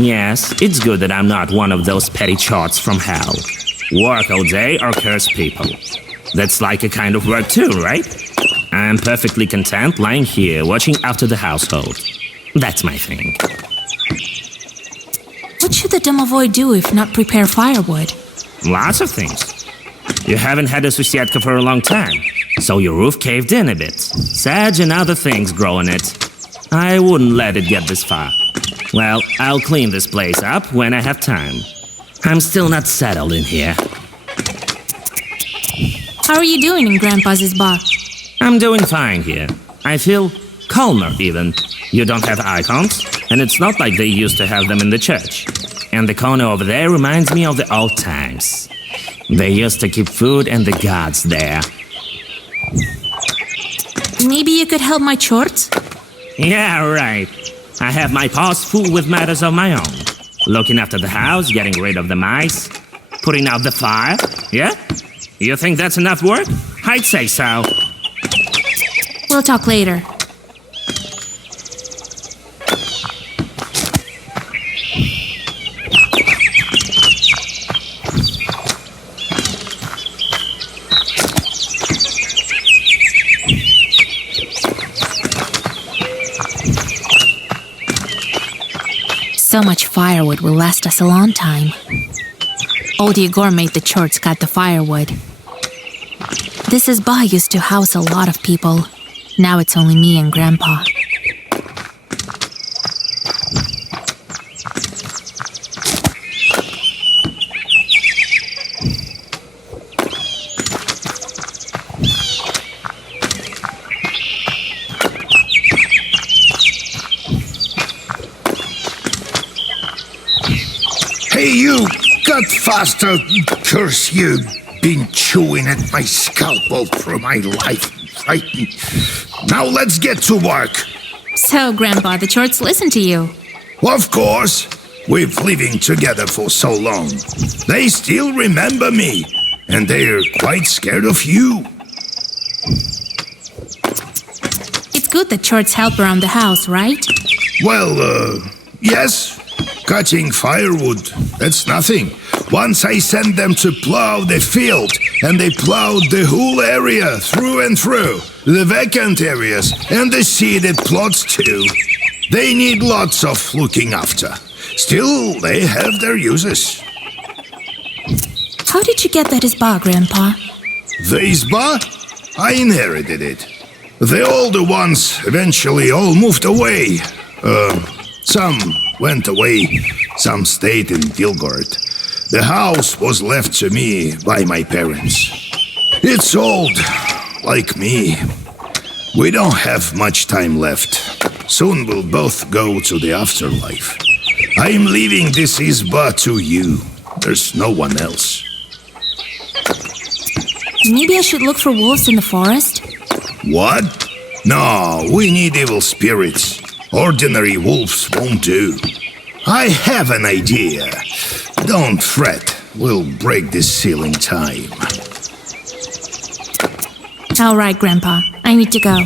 Yes, it's good that I'm not one of those petty charts from hell. Work all day or curse people. That's like a kind of work too, right? I'm perfectly content lying here watching after the household. That's my thing. What should the domovoy do if not prepare firewood? Lots of things. You haven't had a susietka for a long time, so your roof caved in a bit. Sedge and other things grow in it. I wouldn't let it get this far. Well, I'll clean this place up when I have time. I'm still not settled in here. How are you doing in Grandpa's bar? I'm doing fine here. I feel calmer even. You don't have icons, and it's not like they used to have them in the church. And the corner over there reminds me of the old times. They used to keep food and the gods there. Maybe you could help my chores? Yeah, right. I have my paws full with matters of my own. Looking after the house, getting rid of the mice, putting out the fire. Yeah? You think that's enough work? I'd say so. We'll talk later. So much firewood will last us a long time. Old Yegor made the church cut the firewood. This izba used to house a lot of people. Now it's only me and Grandpa. Hey, you! Cut faster! Curse you! Been chewing at my scalp all through my life. Right? Now let's get to work. So, Grandpa, the church listen to you. Of course. We've living together for so long. They still remember me. And they're quite scared of you. It's good that church help around the house, right? Well, yes. Cutting firewood, that's nothing. Once I sent them to plow the field, and they plowed the whole area through and through, the vacant areas, and the seeded plots too. They need lots of looking after. Still, they have their uses. How did you get that izba, Grandpa? The izba? I inherited it. The older ones eventually all moved away. Some went away, some stayed in Vilgord. The house was left to me by my parents. It's old, like me. We don't have much time left. Soon we'll both go to the afterlife. I'm leaving this izba to you. There's no one else. Maybe I should look for wolves in the forest? What? No, we need evil spirits. Ordinary wolves won't do. I have an idea. Don't fret. We'll break this seal in time. All right, Grandpa. I need to go.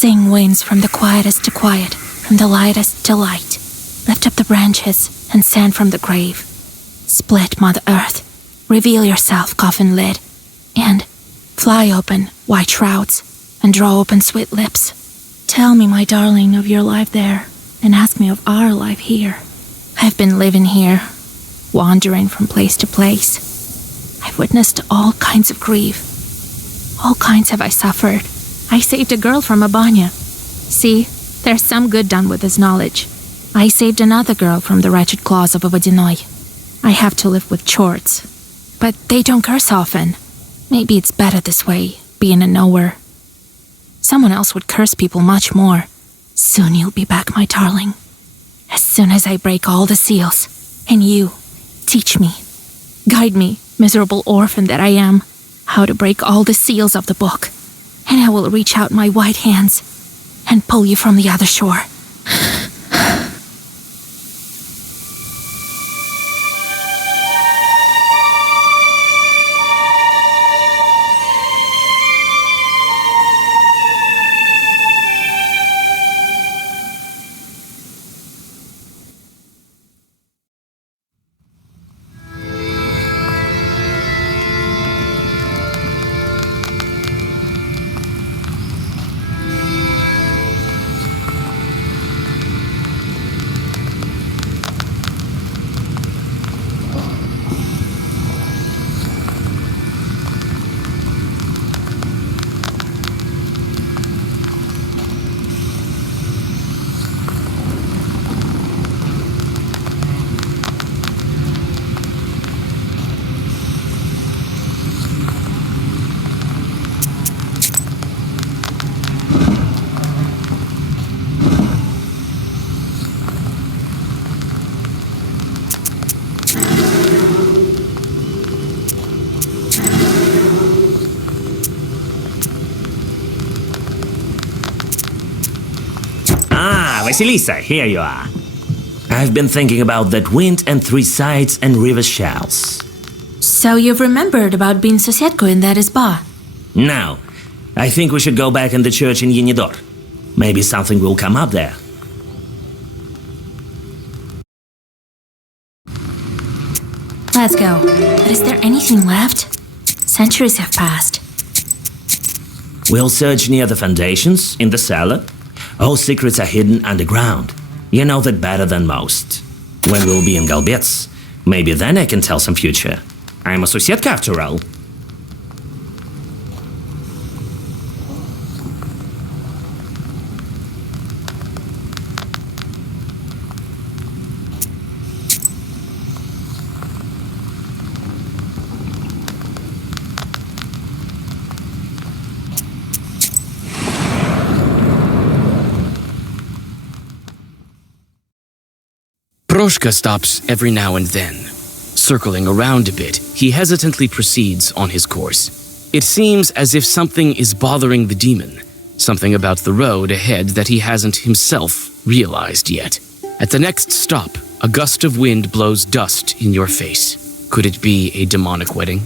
Sing winds from the quietest to quiet, from the lightest to light. Lift up the branches and sand from the grave. Split, Mother Earth. Reveal yourself, coffin lid. And fly open, white shrouds, and draw open sweet lips. Tell me, my darling, of your life there, and ask me of our life here. I've been living here, wandering from place to place. I've witnessed all kinds of grief. All kinds have I suffered. I saved a girl from a banya. See, there's some good done with this knowledge. I saved another girl from the wretched claws of a Vodinoy. I have to live with chorts. But they don't curse often. Maybe it's better this way, being a knower. Someone else would curse people much more. Soon you'll be back, my darling. As soon as I break all the seals. And you, teach me. Guide me, miserable orphan that I am, how to break all the seals of the book. And I will reach out my white hands and pull you from the other shore. Vasilisa, here you are. I've been thinking about that wind and three sides and river shells. So you've remembered about being Sosetko in that izba? No, I think we should go back in the church in Yenidor. Maybe something will come up there. Let's go. But is there anything left? Centuries have passed. We'll search near the foundations, in the cellar. All secrets are hidden underground. You know that better than most. When we'll be in Galbets, maybe then I can tell some future. I'm a Sosetka after all. Morteshka stops every now and then. Circling around a bit, he hesitantly proceeds on his course. It seems as if something is bothering the demon, something about the road ahead that he hasn't himself realized yet. At the next stop, a gust of wind blows dust in your face. Could it be a demonic wedding?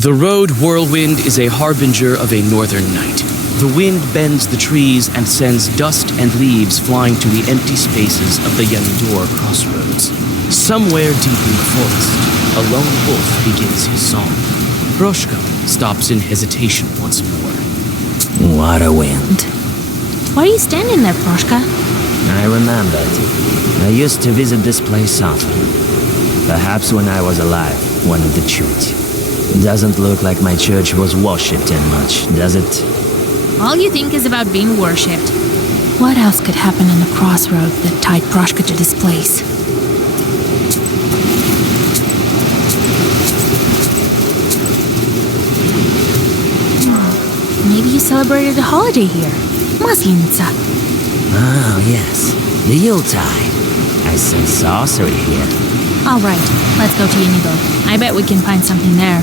The road whirlwind is a harbinger of a northern night. The wind bends the trees and sends dust and leaves flying to the empty spaces of the Yandur crossroads. Somewhere deep in the forest, a lone wolf begins his song. Morteshka stops in hesitation once more. What a wind. Why are you standing there, Morteshka? I remembered. I used to visit this place often. Perhaps when I was alive, one of the church. Doesn't look like my church was worshipped in much, does it? All you think is about being worshipped. What else could happen in the crossroad that tied Morteshka to this place? Maybe you celebrated a holiday here. Maslenitsa. Oh, yes. The Yuletide. I sense sorcery here. All right, let's go to Yenigo. I bet we can find something there.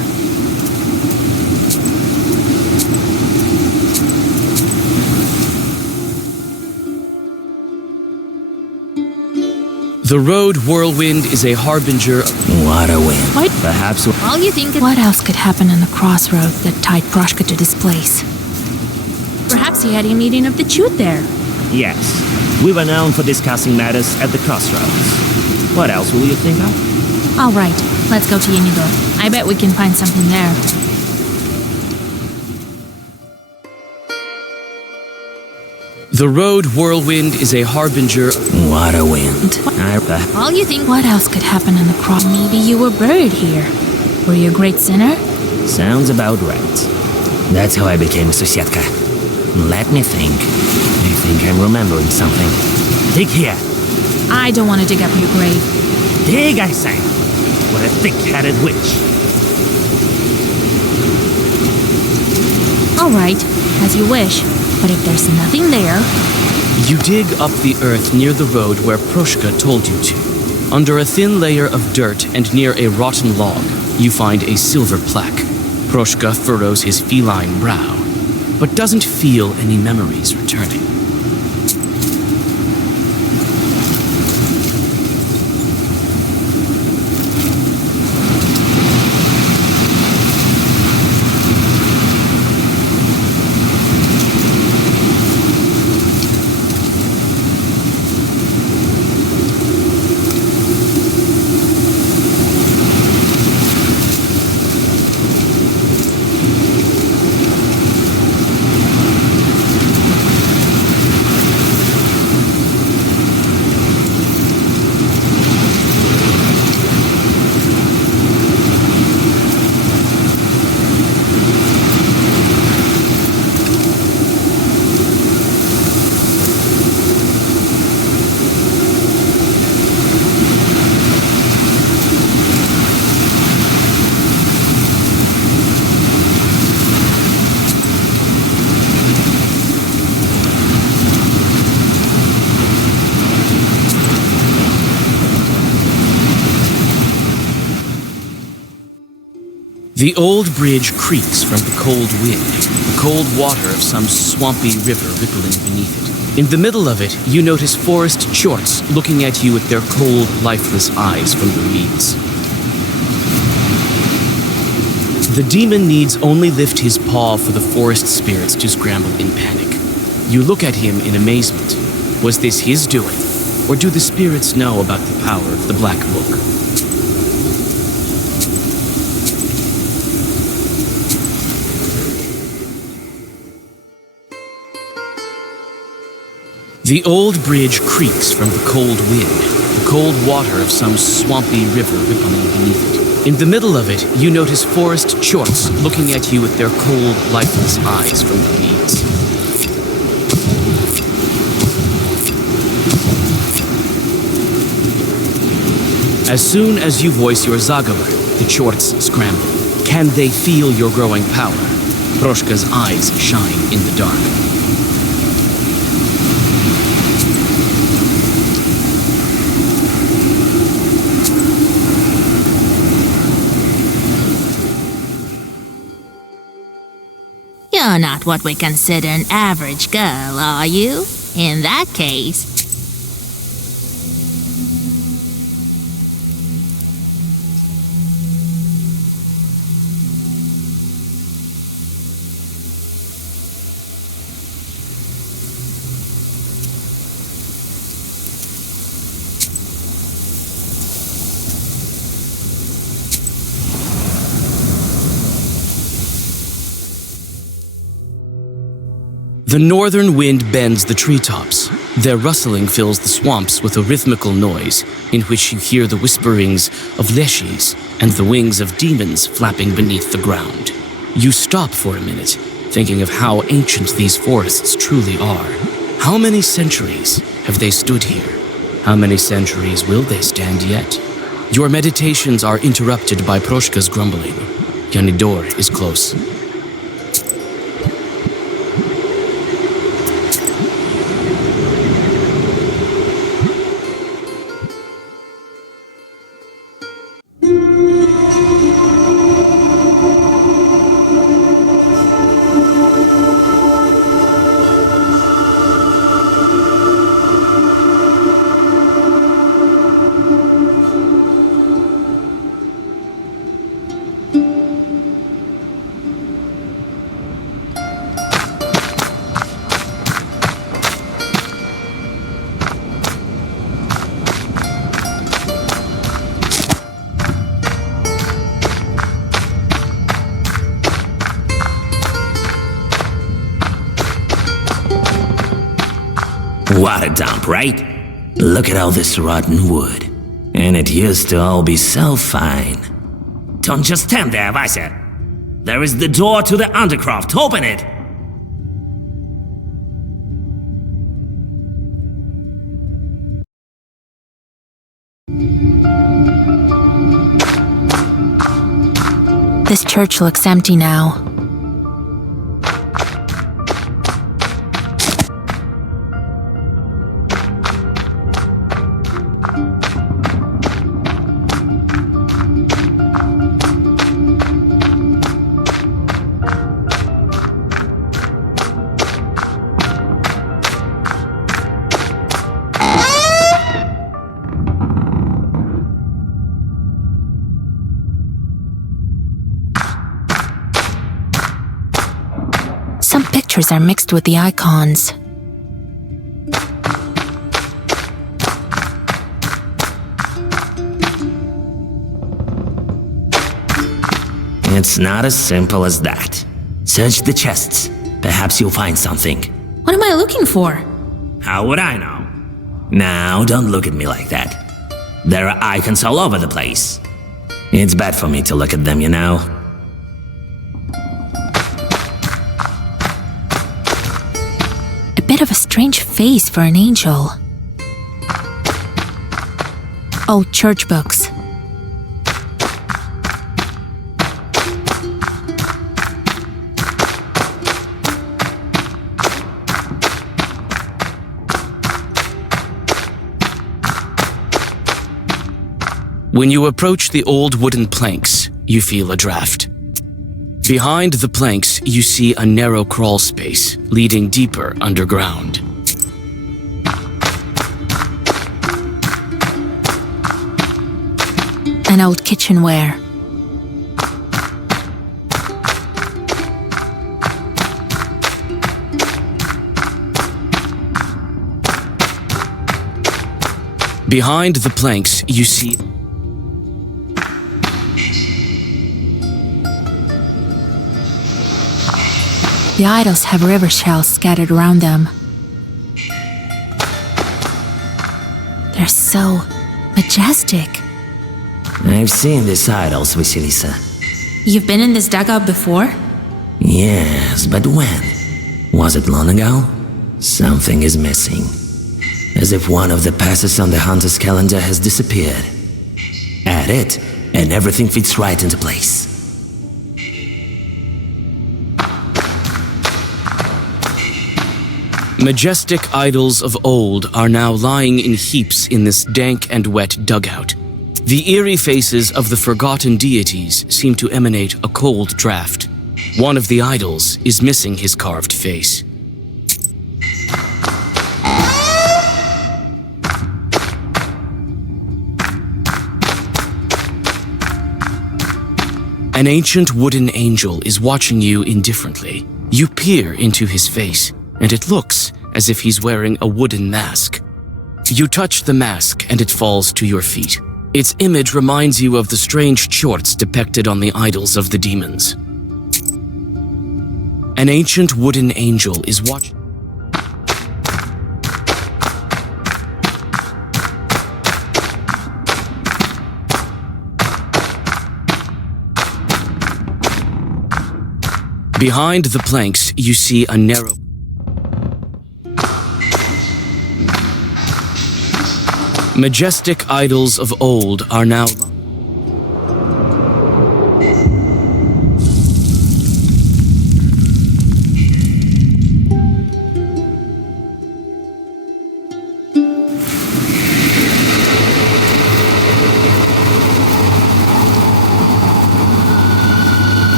The road whirlwind is a harbinger of... What a wind. What? Perhaps... All you think is... What else could happen in the crossroad that tied Morteshka to this place? Perhaps he had a meeting of the Chute there. Yes. We were known for discussing matters at the crossroads. What else will you think of? All right, let's go to Yenigo. I bet we can find something there. The road whirlwind is a harbinger of... What a wind. All you think... What else could happen in the cross? Maybe you were buried here. Were you a great sinner? Sounds about right. That's how I became a Susietka. Let me think. I think I'm remembering something. Dig here. I don't want to dig up your grave. Dig, I say. What a thick-headed witch. All right, as you wish. But if there's nothing there... You dig up the earth near the road where Morteshka told you to. Under a thin layer of dirt and near a rotten log, you find a silver plaque. Morteshka furrows his feline brow, but doesn't feel any memories returning. The old bridge creaks from the cold wind, the cold water of some swampy river rippling beneath it. In the middle of it, you notice forest chorts looking at you with their cold, lifeless eyes from the reeds. The demon needs only lift his paw for the forest spirits to scramble in panic. You look at him in amazement. Was this his doing? Or do the spirits know about the power of the Black Book? The old bridge creaks from the cold wind, the cold water of some swampy river rippling beneath it. In the middle of it, you notice forest chorts looking at you with their cold, lifeless eyes from the reeds. As soon as you voice your Zagalar, the chorts scramble. Can they feel your growing power? Morteshka's eyes shine in the dark. You're not what we consider an average girl, are you? In that case... The northern wind bends the treetops. Their rustling fills the swamps with a rhythmical noise in which you hear the whisperings of leshies and the wings of demons flapping beneath the ground. You stop for a minute, thinking of how ancient these forests truly are. How many centuries have they stood here? How many centuries will they stand yet? Your meditations are interrupted by Proshka's grumbling. Yanidor is close. What a dump, right? Look at all this rotten wood. And it used to all be so fine. Don't just stand there, Vasia. There is the door to the undercroft. Open it! This church looks empty now. Some pictures are mixed with the icons. It's not as simple as that. Search the chests. Perhaps you'll find something. What am I looking for? How would I know? Now, don't look at me like that. There are icons all over the place. It's bad for me to look at them, you know. A bit of a strange face for an angel. Old church books. When you approach the old wooden planks, you feel a draft. Behind the planks, you see a narrow crawl space leading deeper underground. An old kitchenware. Behind the planks, you see the idols have river shells scattered around them. They're so majestic. I've seen these idols, Vasilisa. You've been in this dugout before? Yes, but when? Was it long ago? Something is missing. As if one of the passes on the hunter's calendar has disappeared. Add it, and everything fits right into place. majestic idols of old are now lying in heaps in this dank and wet dugout. The eerie faces of the forgotten deities seem to emanate a cold draft. One of the idols is missing his carved face. An ancient wooden angel is watching you indifferently. You peer into his face, and it looks as if he's wearing a wooden mask. You touch the mask, and it falls to your feet. Its image reminds you of the strange chorts depicted on the idols of the demons. An ancient wooden angel is watching. Behind the planks, you see a narrow... Majestic idols of old are now...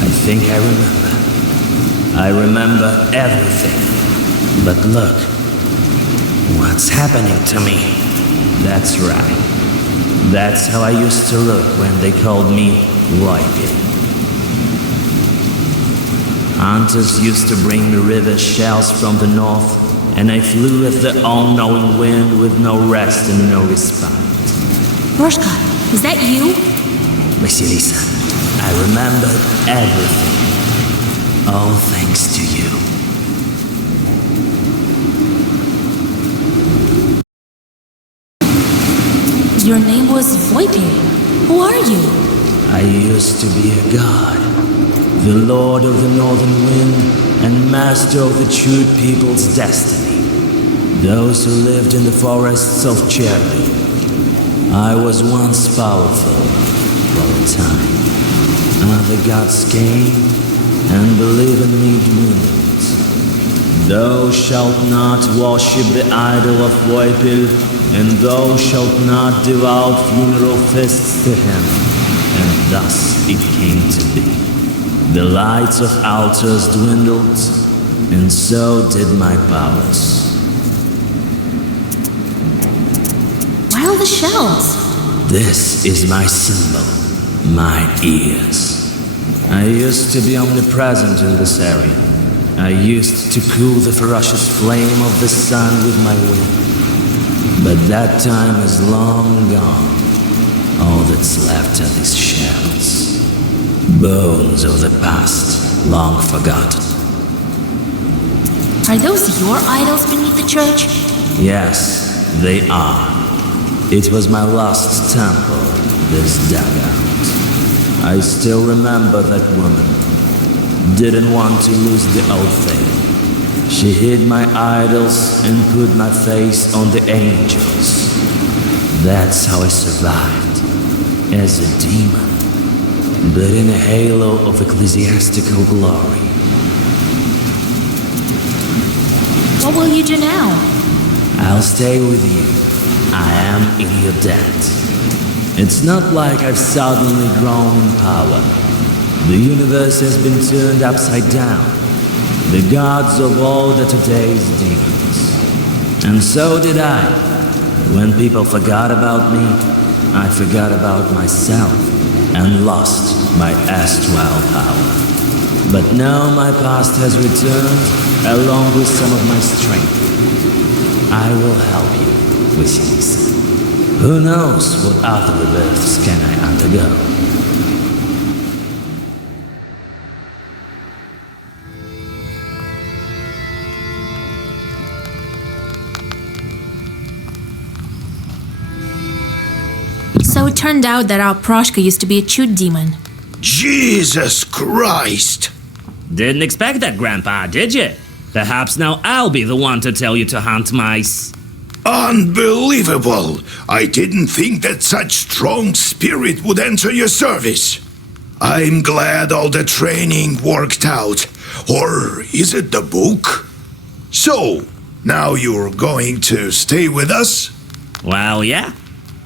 I think I remember. I remember everything. But look, what's happening to me? That's right. That's how I used to look when they called me Whitey. Hunters used to bring me river shells from the north, and I flew with the all-knowing wind with no rest and no respite. Morteshka, is that you? Vasilisa, I remembered everything. All thanks to you. Your name was Voipil. Who are you? I used to be a god, the lord of the northern wind and master of the true people's destiny, those who lived in the forests of Cherry. I was once powerful for a time. Other gods came and believed in me dwindled. Thou shalt not worship the idol of Voipil, and thou shalt not devote funeral feasts to him. And thus it came to be. The lights of altars dwindled, and so did my powers. Why all the shells? This is my symbol, my ears. I used to be omnipresent in this area. I used to cool the ferocious flame of the sun with my wing. But that time is long gone. All that's left are these shells. Bones of the past, long forgotten. Are those your idols beneath the church? Yes, they are. It was my lost temple, this dugout. I still remember that woman. Didn't want to lose the old faith. She hid my idols and put my face on the angels. That's how I survived, as a demon, but in a halo of ecclesiastical glory. What will you do now? I'll stay with you. I am in your debt. It's not like I've suddenly grown in power. The universe has been turned upside down. The gods of old are today's demons. And so did I. When people forgot about me, I forgot about myself and lost my erstwhile power. But now my past has returned along with some of my strength. I will help you, Vasilisa. Who knows what other rebirths can I undergo? So it turned out that our Proshka used to be a chute demon. Jesus Christ! Didn't expect that, Grandpa, did you? Perhaps now I'll be the one to tell you to hunt mice. Unbelievable! I didn't think that such strong spirit would enter your service. I'm glad all the training worked out. Or is it the book? So, now you're going to stay with us? Well, yeah.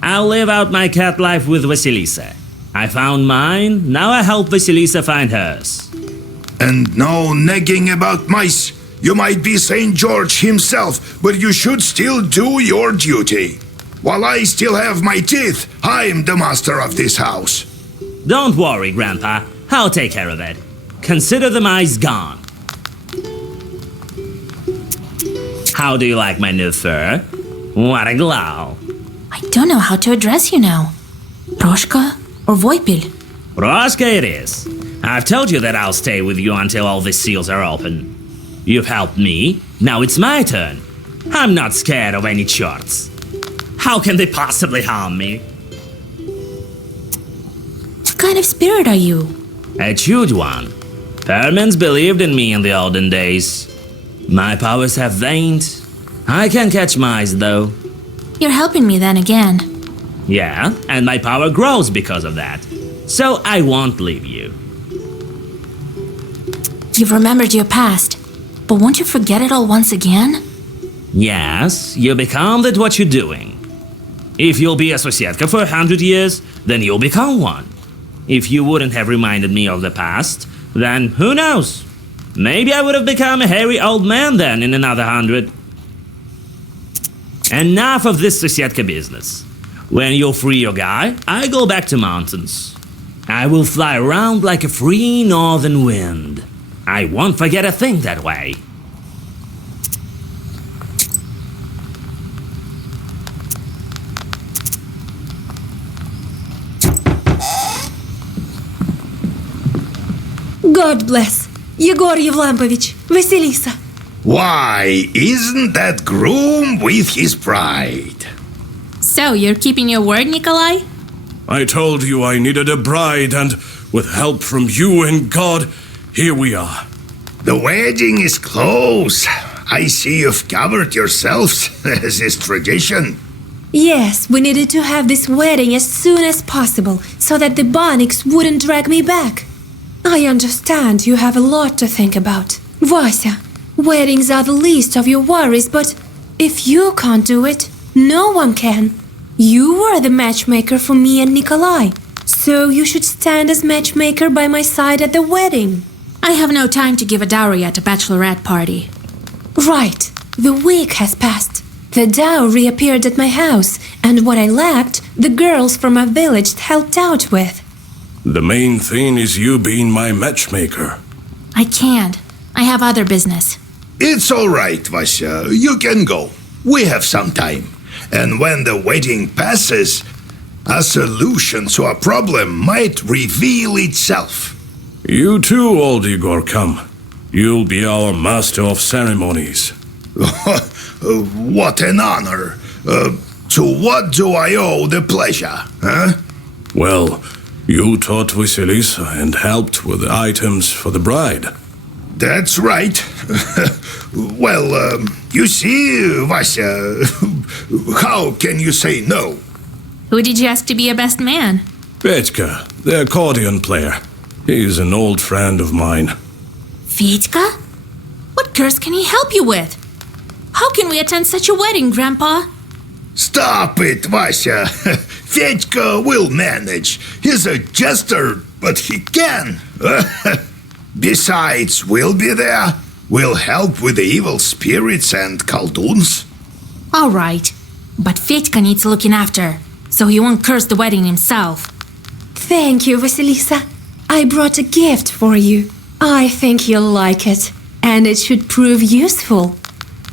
I'll live out my cat life with Vasilisa. I found mine, now I help Vasilisa find hers. And no nagging about mice. You might be St. George himself, but you should still do your duty. While I still have my teeth, I'm the master of this house. Don't worry, Grandpa. I'll take care of it. Consider the mice gone. How do you like my new fur? What a glow. I don't know how to address you now. Proshka or Voipil? Proshka it is. I've told you that I'll stay with you until all the seals are open. You've helped me, now it's my turn. I'm not scared of any charts. How can they possibly harm me? What kind of spirit are you? A huge one. Permans believed in me in the olden days. My powers have waned. I can catch mice, though. You're helping me then again. Yeah, and my power grows because of that. So I won't leave you. You've remembered your past, but won't you forget it all once again? Yes, you become that what you're doing. If you'll be a Societka for 100 years, then you'll become one. If you wouldn't have reminded me of the past, then who knows? Maybe I would have become a hairy old man then in another 100. Enough of this Societka business. When you'll free your guy, I go back to mountains. I will fly around like a free northern wind. I won't forget a thing that way. God bless. Yegor Yevlampovich, Vasilisa. Why, isn't that groom with his bride? So, you're keeping your word, Nikolai? I told you I needed a bride, and with help from you and God, here we are. The wedding is close. I see you've covered yourselves, as is tradition. Yes, we needed to have this wedding as soon as possible, so that the Bonics wouldn't drag me back. I understand you have a lot to think about. Vasya, weddings are the least of your worries, but if you can't do it, no one can. You were the matchmaker for me and Nikolai, so you should stand as matchmaker by my side at the wedding. I have no time to give a dowry at a bachelorette party. Right. The week has passed. The dowry appeared at my house, and what I lacked, the girls from my village helped out with. The main thing is you being my matchmaker. I can't. I have other business. It's all right, Vasya. You can go. We have some time. And when the wedding passes, a solution to a problem might reveal itself. You too, old Igor, come. You'll be our master of ceremonies. What an honor. To what do I owe the pleasure, huh? Well, you taught Vasilisa and helped with the items for the bride. That's right. Well, you see, Vasya, how can you say no? Who did you ask to be your best man? Petka, the accordion player. He's an old friend of mine. Fedka? What curse can he help you with? How can we attend such a wedding, Grandpa? Stop it, Vasya. Fedka will manage. He's a jester, but he can. Besides, we'll be there. We'll help with the evil spirits and Kalduns. All right, but Fedka needs looking after, so he won't curse the wedding himself. Thank you, Vasilisa. I brought a gift for you. I think you'll like it, and it should prove useful.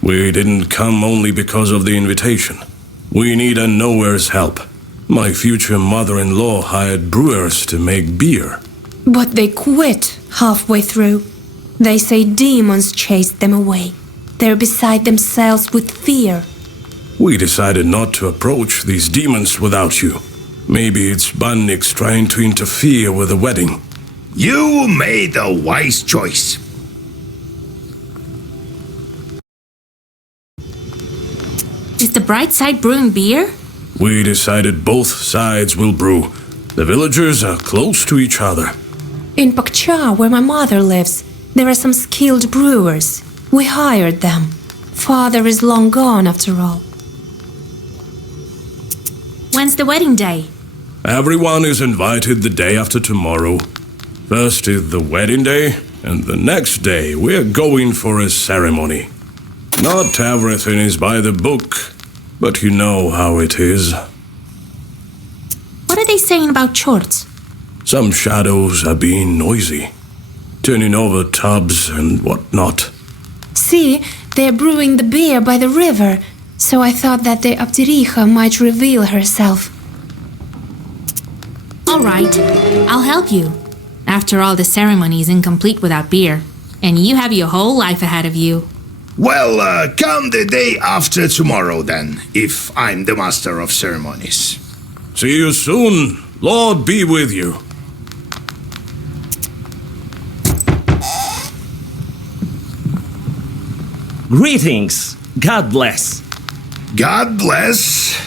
We didn't come only because of the invitation. We need a nowhere's help. My future mother-in-law hired brewers to make beer. But they quit halfway through. They say demons chased them away. They're beside themselves with fear. We decided not to approach these demons without you. Maybe it's Banniks trying to interfere with the wedding. You made a wise choice. Is the bright side brewing beer? We decided both sides will brew. The villagers are close to each other. In Pakcha, where my mother lives, there are some skilled brewers. We hired them. Father is long gone, after all. When's the wedding day? Everyone is invited the day after tomorrow. First is the wedding day, and the next day we're going for a ceremony. Not everything is by the book, but you know how it is. What are they saying about chorts? Some shadows are being noisy, turning over tubs and whatnot. See, they're brewing the beer by the river, so I thought that the Abdiricha might reveal herself. All right, I'll help you. After all, the ceremony is incomplete without beer. And you have your whole life ahead of you. Well, come the day after tomorrow then, if I'm the master of ceremonies. See you soon. Lord be with you. Greetings. God bless. God bless.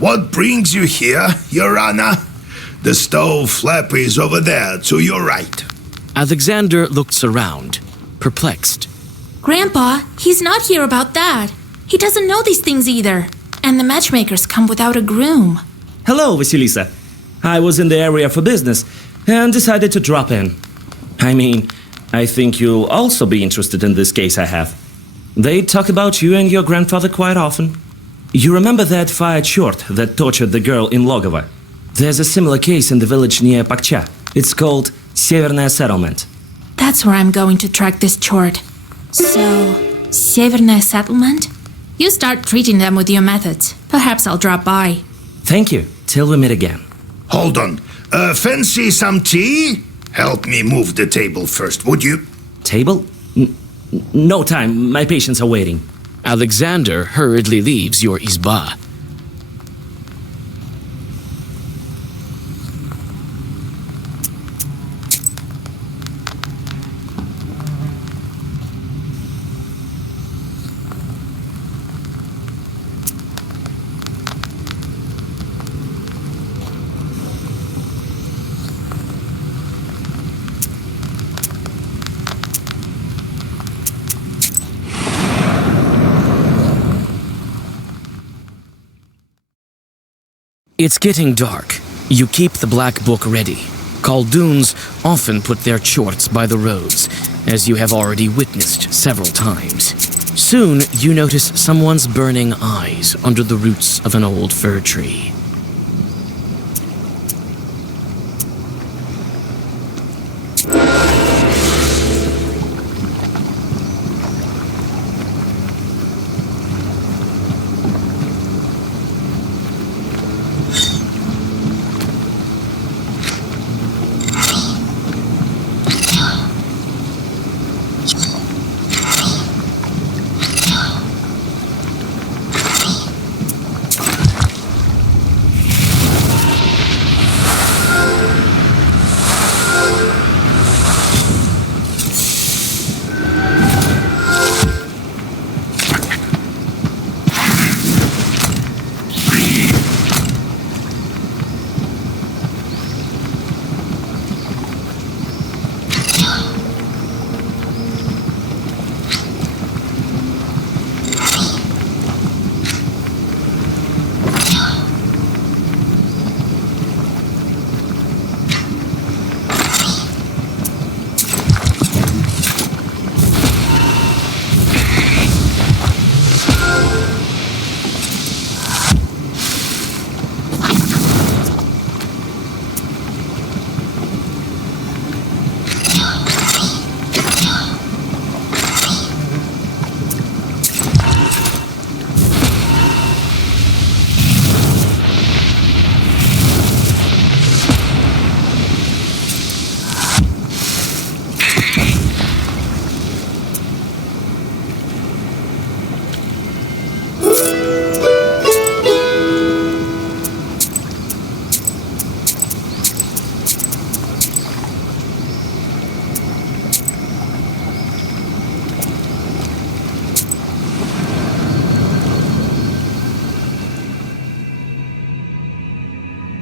What brings you here, Your Honor? The stove flap is over there to your right. Alexander looks around, perplexed. Grandpa, he's not here about that. He doesn't know these things either. And the matchmakers come without a groom. Hello, Vasilisa. I was in the area for business and decided to drop in. I mean, I think you'll also be interested in this case I have. They talk about you and your grandfather quite often. You remember that fired short that tortured the girl in Logovo? There's a similar case in the village near Pakcha. It's called Severная Settlement. That's where I'm going to track this chort. So, Severная Settlement? You start treating them with your methods. Perhaps I'll drop by. Thank you. Till we meet again. Hold on. Fancy some tea? Help me move the table first, would you? Table? No time. My patients are waiting. Alexander hurriedly leaves your izba. It's getting dark. You keep the black book ready. Khaldoons often put their chorts by the roads, as you have already witnessed several times. Soon, you notice someone's burning eyes under the roots of an old fir tree.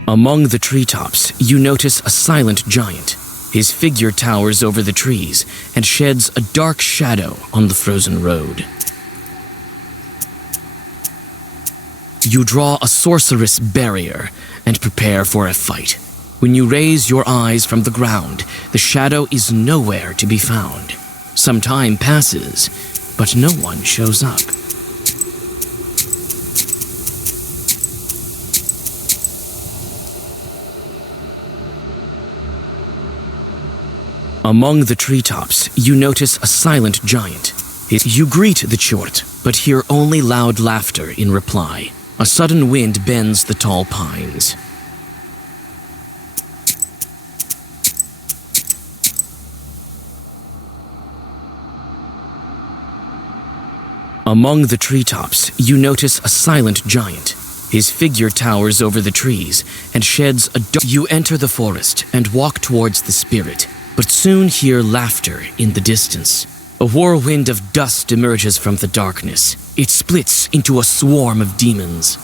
Among the treetops, you notice a silent giant. His figure towers over the trees and sheds a dark shadow on the frozen road. You draw a sorceress barrier and prepare for a fight. When you raise your eyes from the ground, the shadow is nowhere to be found. Some time passes, but no one shows up. Among the treetops, you notice a silent giant. You greet the chort, but hear only loud laughter in reply. A sudden wind bends the tall pines. Among the treetops, you notice a silent giant. His figure towers over the trees and sheds a You enter the forest and walk towards the spirit, but soon hear laughter in the distance. A whirlwind of dust emerges from the darkness. It splits into a swarm of demons.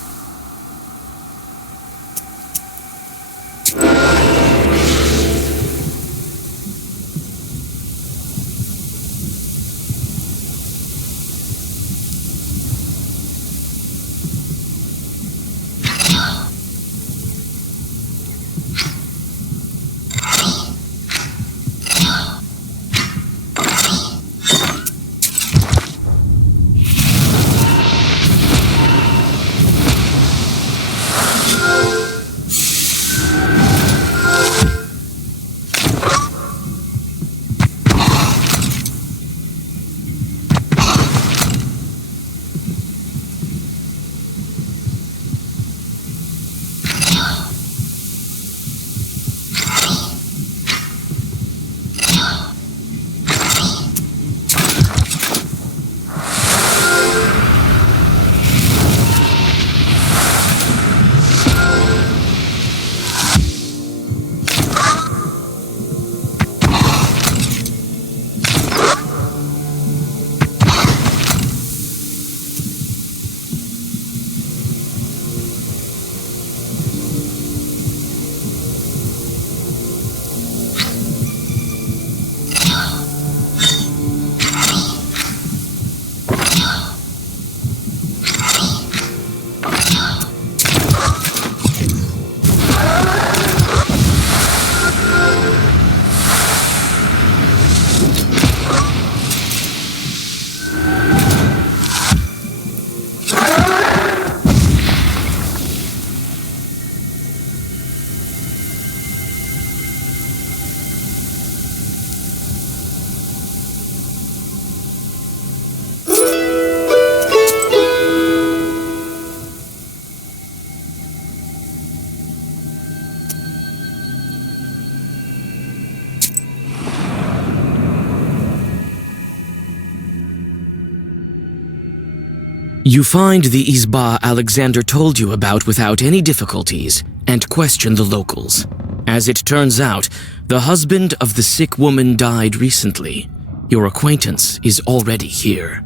You find the izba Alexander told you about without any difficulties and question the locals. As it turns out, the husband of the sick woman died recently. Your acquaintance is already here.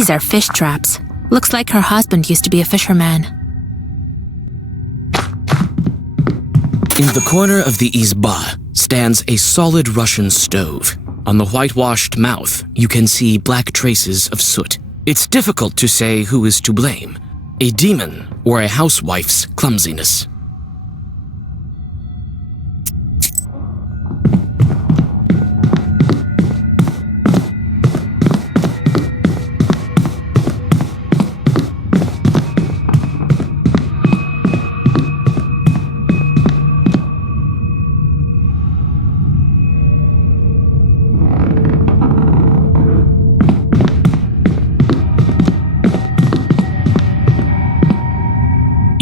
These are fish traps. Looks like her husband used to be a fisherman. In the corner of the izba stands a solid Russian stove. On the whitewashed mouth, you can see black traces of soot. It's difficult to say who is to blame, a demon or a housewife's clumsiness.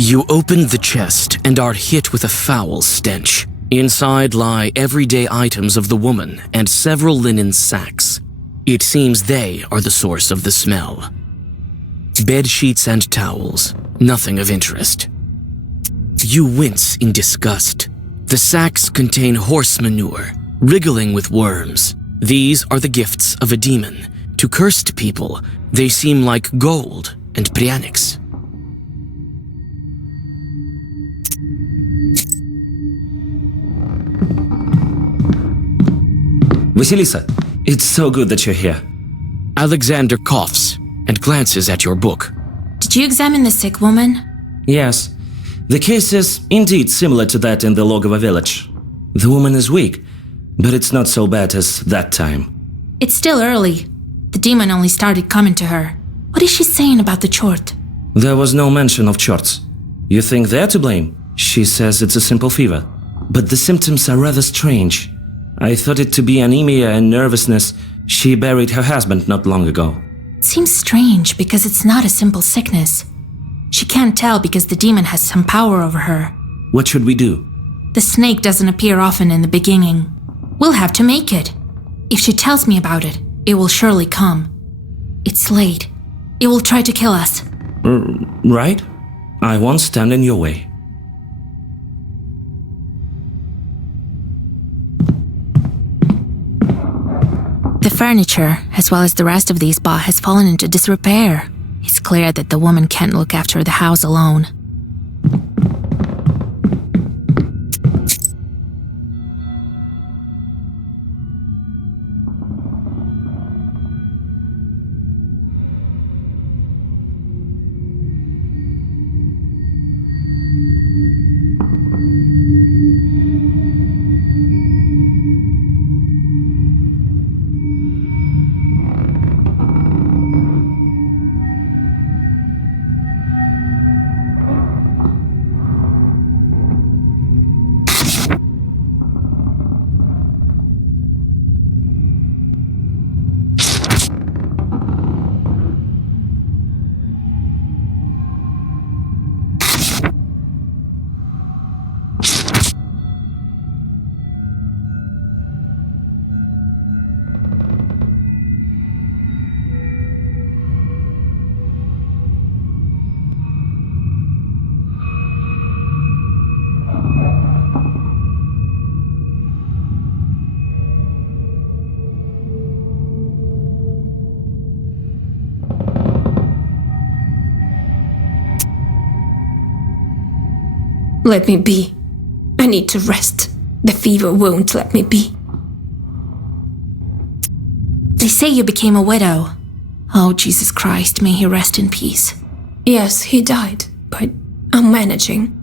You open the chest and are hit with a foul stench. Inside lie everyday items of the woman and several linen sacks. It seems they are the source of the smell. Bed sheets and towels, nothing of interest. You wince in disgust. The sacks contain horse manure, wriggling with worms. These are the gifts of a demon. To cursed people, they seem like gold and prianics. Vasilisa, it's so good that you're here. Alexander coughs and glances at your book. Did you examine the sick woman? Yes. The case is indeed similar to that in the Logova village. The woman is weak, but it's not so bad as that time. It's still early. The demon only started coming to her. What is she saying about the chort? There was no mention of chorts. You think they're to blame? She says it's a simple fever. But the symptoms are rather strange. I thought it to be anemia and nervousness. She buried her husband not long ago. It seems strange because it's not a simple sickness. She can't tell because the demon has some power over her. What should we do? The snake doesn't appear often in the beginning. We'll have to make it. If she tells me about it, it will surely come. It's late. It will try to kill us. Right? I won't stand in your way. The furniture, as well as the rest of the spa, has fallen into disrepair. It's clear that the woman can't look after the house alone. Let me be. I need to rest. The fever won't let me be. They say you became a widow. Oh, Jesus Christ, may he rest in peace. Yes, he died, but I'm managing.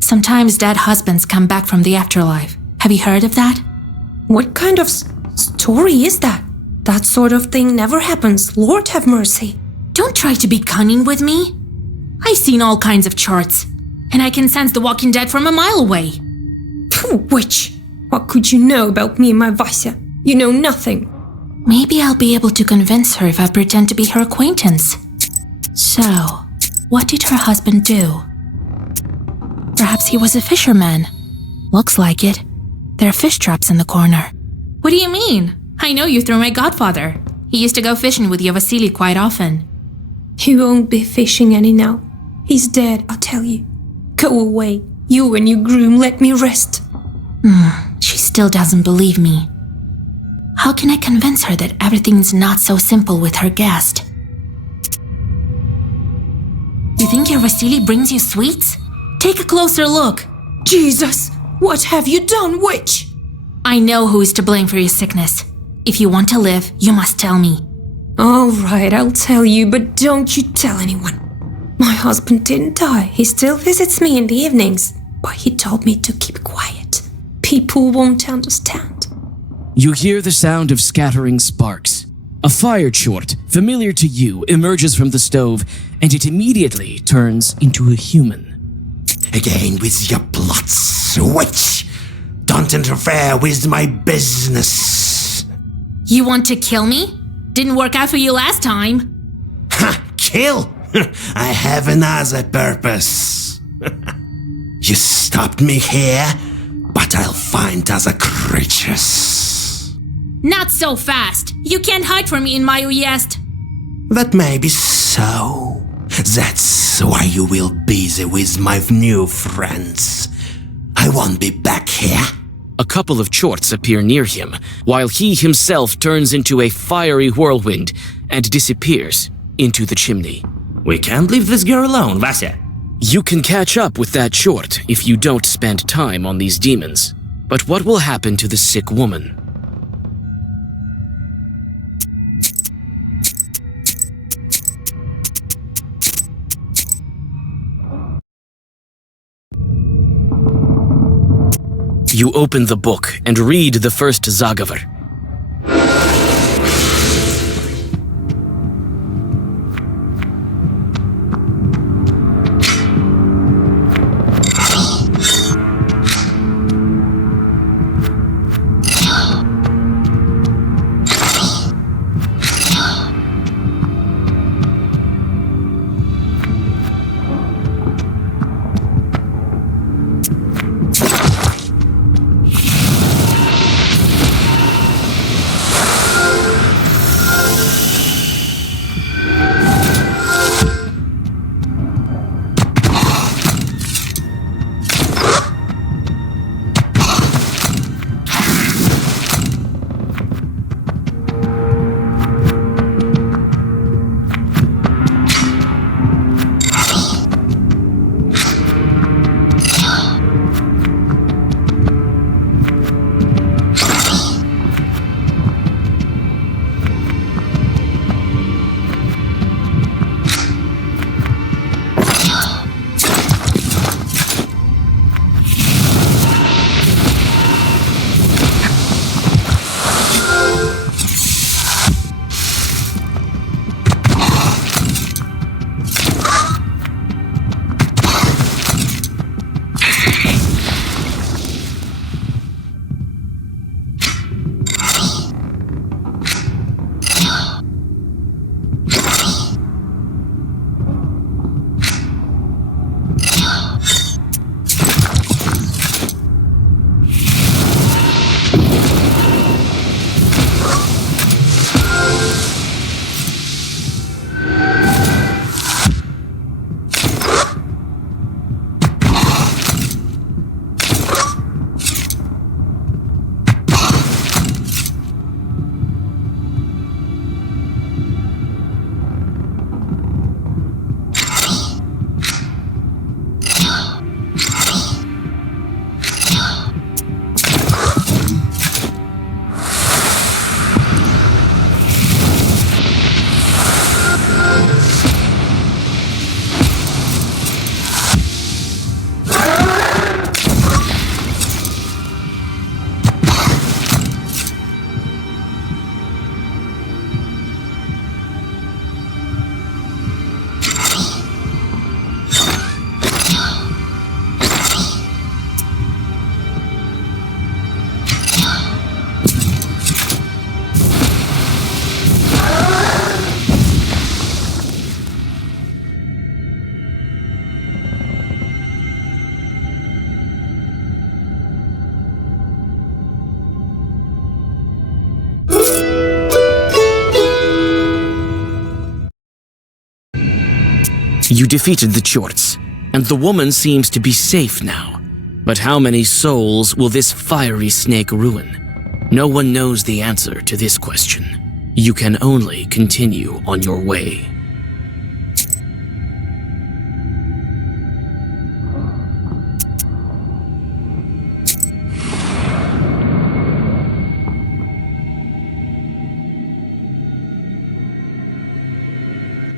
Sometimes dead husbands come back from the afterlife. Have you heard of that? What kind of story is that? That sort of thing never happens. Lord have mercy. Don't try to be cunning with me. I've seen all kinds of charts, and I can sense the walking dead from a mile away. Phew, witch! What could you know about me and my Vasya? You know nothing. Maybe I'll be able to convince her if I pretend to be her acquaintance. So, what did her husband do? Perhaps he was a fisherman. Looks like it. There are fish traps in the corner. What do you mean? I know you through my godfather. He used to go fishing with your Vasily quite often. He won't be fishing any now. He's dead, I'll tell you. Go away. You and your groom let me rest. She still doesn't believe me. How can I convince her that everything's not so simple with her guest? You think your Vasily brings you sweets? Take a closer look. Jesus! What have you done, witch? I know who is to blame for your sickness. If you want to live, you must tell me. All right, I'll tell you, but don't you tell anyone. My husband didn't die. He still visits me in the evenings, but he told me to keep quiet. People won't understand. You hear the sound of scattering sparks. A fire chort, familiar to you, emerges from the stove, and it immediately turns into a human. Again with your plots, witch! Don't interfere with my business. You want to kill me? Didn't work out for you last time. Ha! Kill? I have another purpose. You stopped me here, but I'll find other creatures. Not so fast. You can't hide from me in my uyezd. That may be so. That's why you will be busy with my new friends. I won't be back here. A couple of chorts appear near him, while he himself turns into a fiery whirlwind and disappears into the chimney. We can't leave this girl alone, Vasya. You can catch up with that chort if you don't spend time on these demons. But what will happen to the sick woman? You open the book and read the first Zagavar. You defeated the Chorts, and the woman seems to be safe now. But how many souls will this fiery snake ruin? No one knows the answer to this question. You can only continue on your way.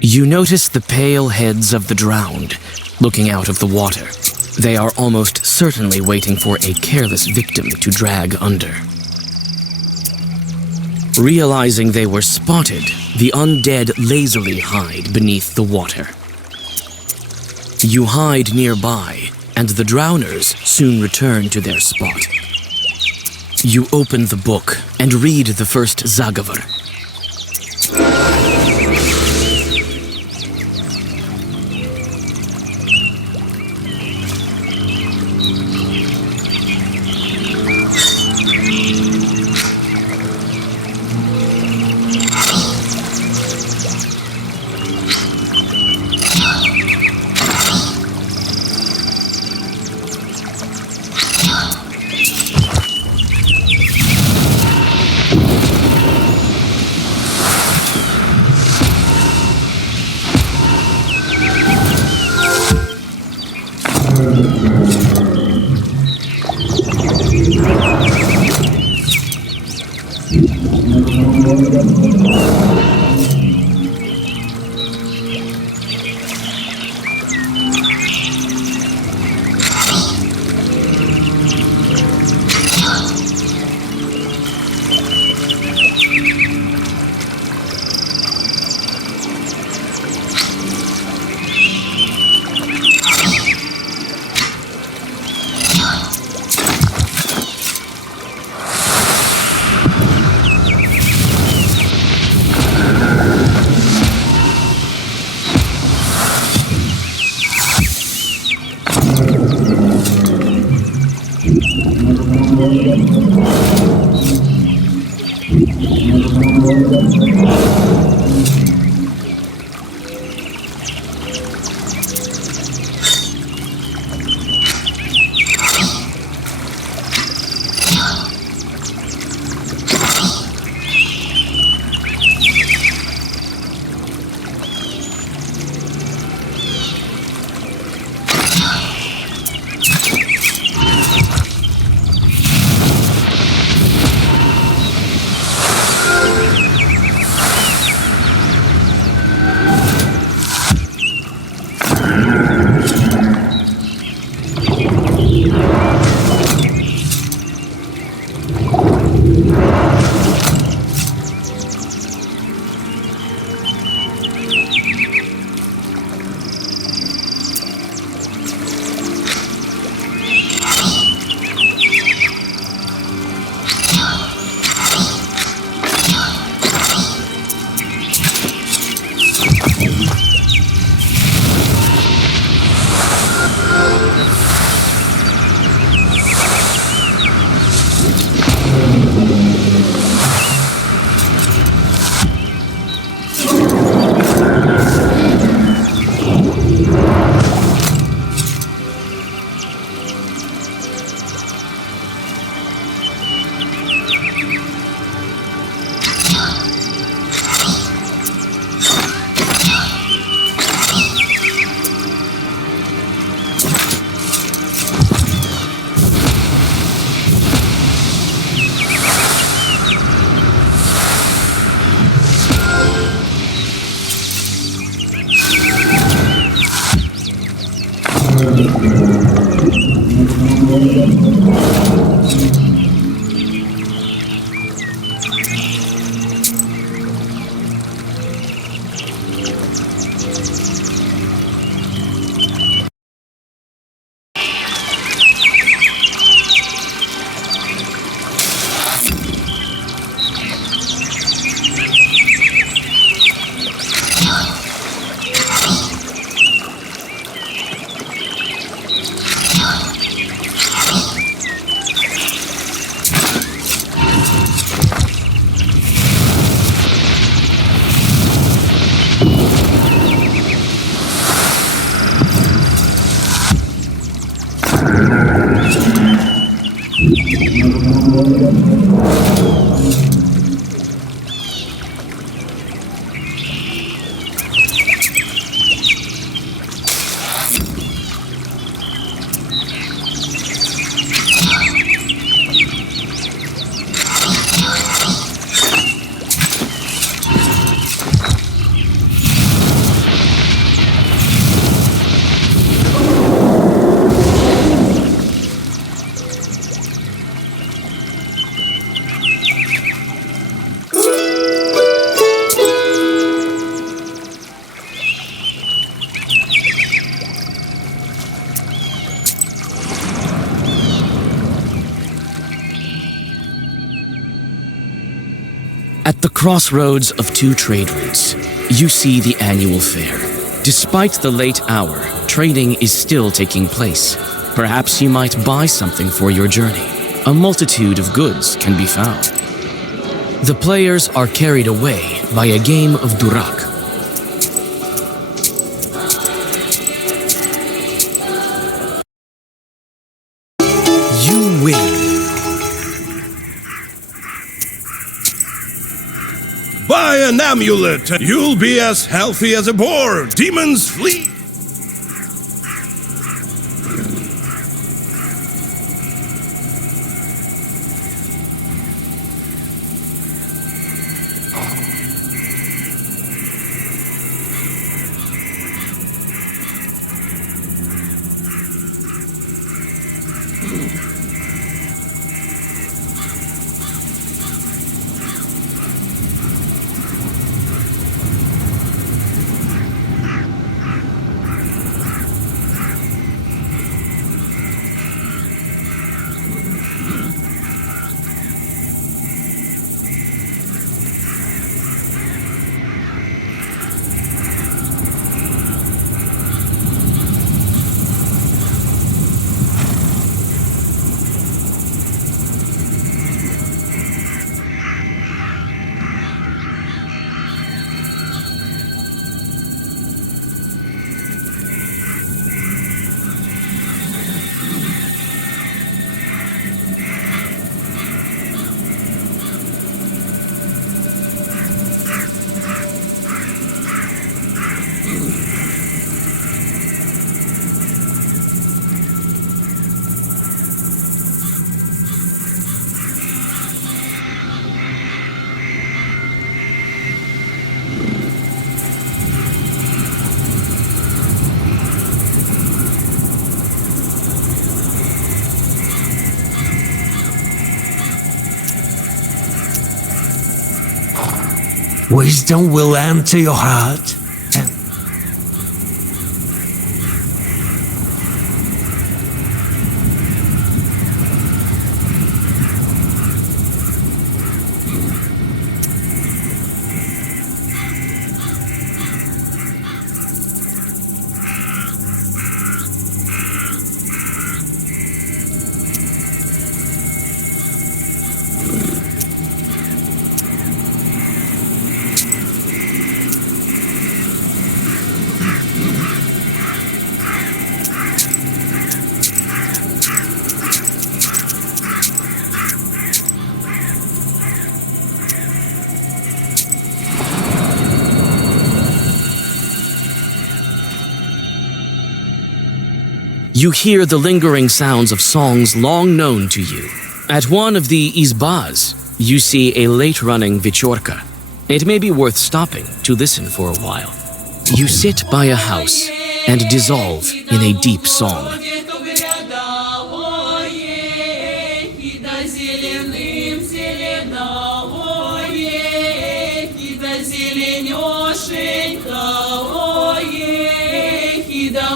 You notice the pale heads of the drowned, looking out of the water. They are almost certainly waiting for a careless victim to drag under. Realizing they were spotted, the undead lazily hide beneath the water. You hide nearby, and the drowners soon return to their spot. You open the book and read the first Zagavar. At the crossroads of two trade routes, you see the annual fair. Despite the late hour, trading is still taking place. Perhaps you might buy something for your journey. A multitude of goods can be found. The players are carried away by a game of durak. You win. Buy an amulet and you'll be as healthy as a boar. Demons flee. Wisdom will enter your heart. You hear the lingering sounds of songs long known to you. At one of the izbas, you see a late-running Vichorka. It may be worth stopping to listen for a while. You sit by a house and dissolve in a deep song.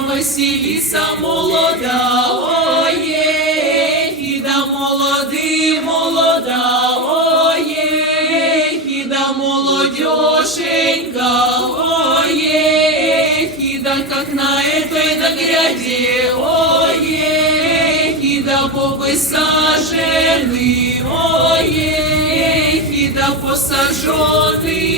Василиса молода, ой, хіда молодий, молода, ой, хіда молодеженька, ой, хіда как на этой нагряде, ой, хіда повысажены, ой, хіда посаженные.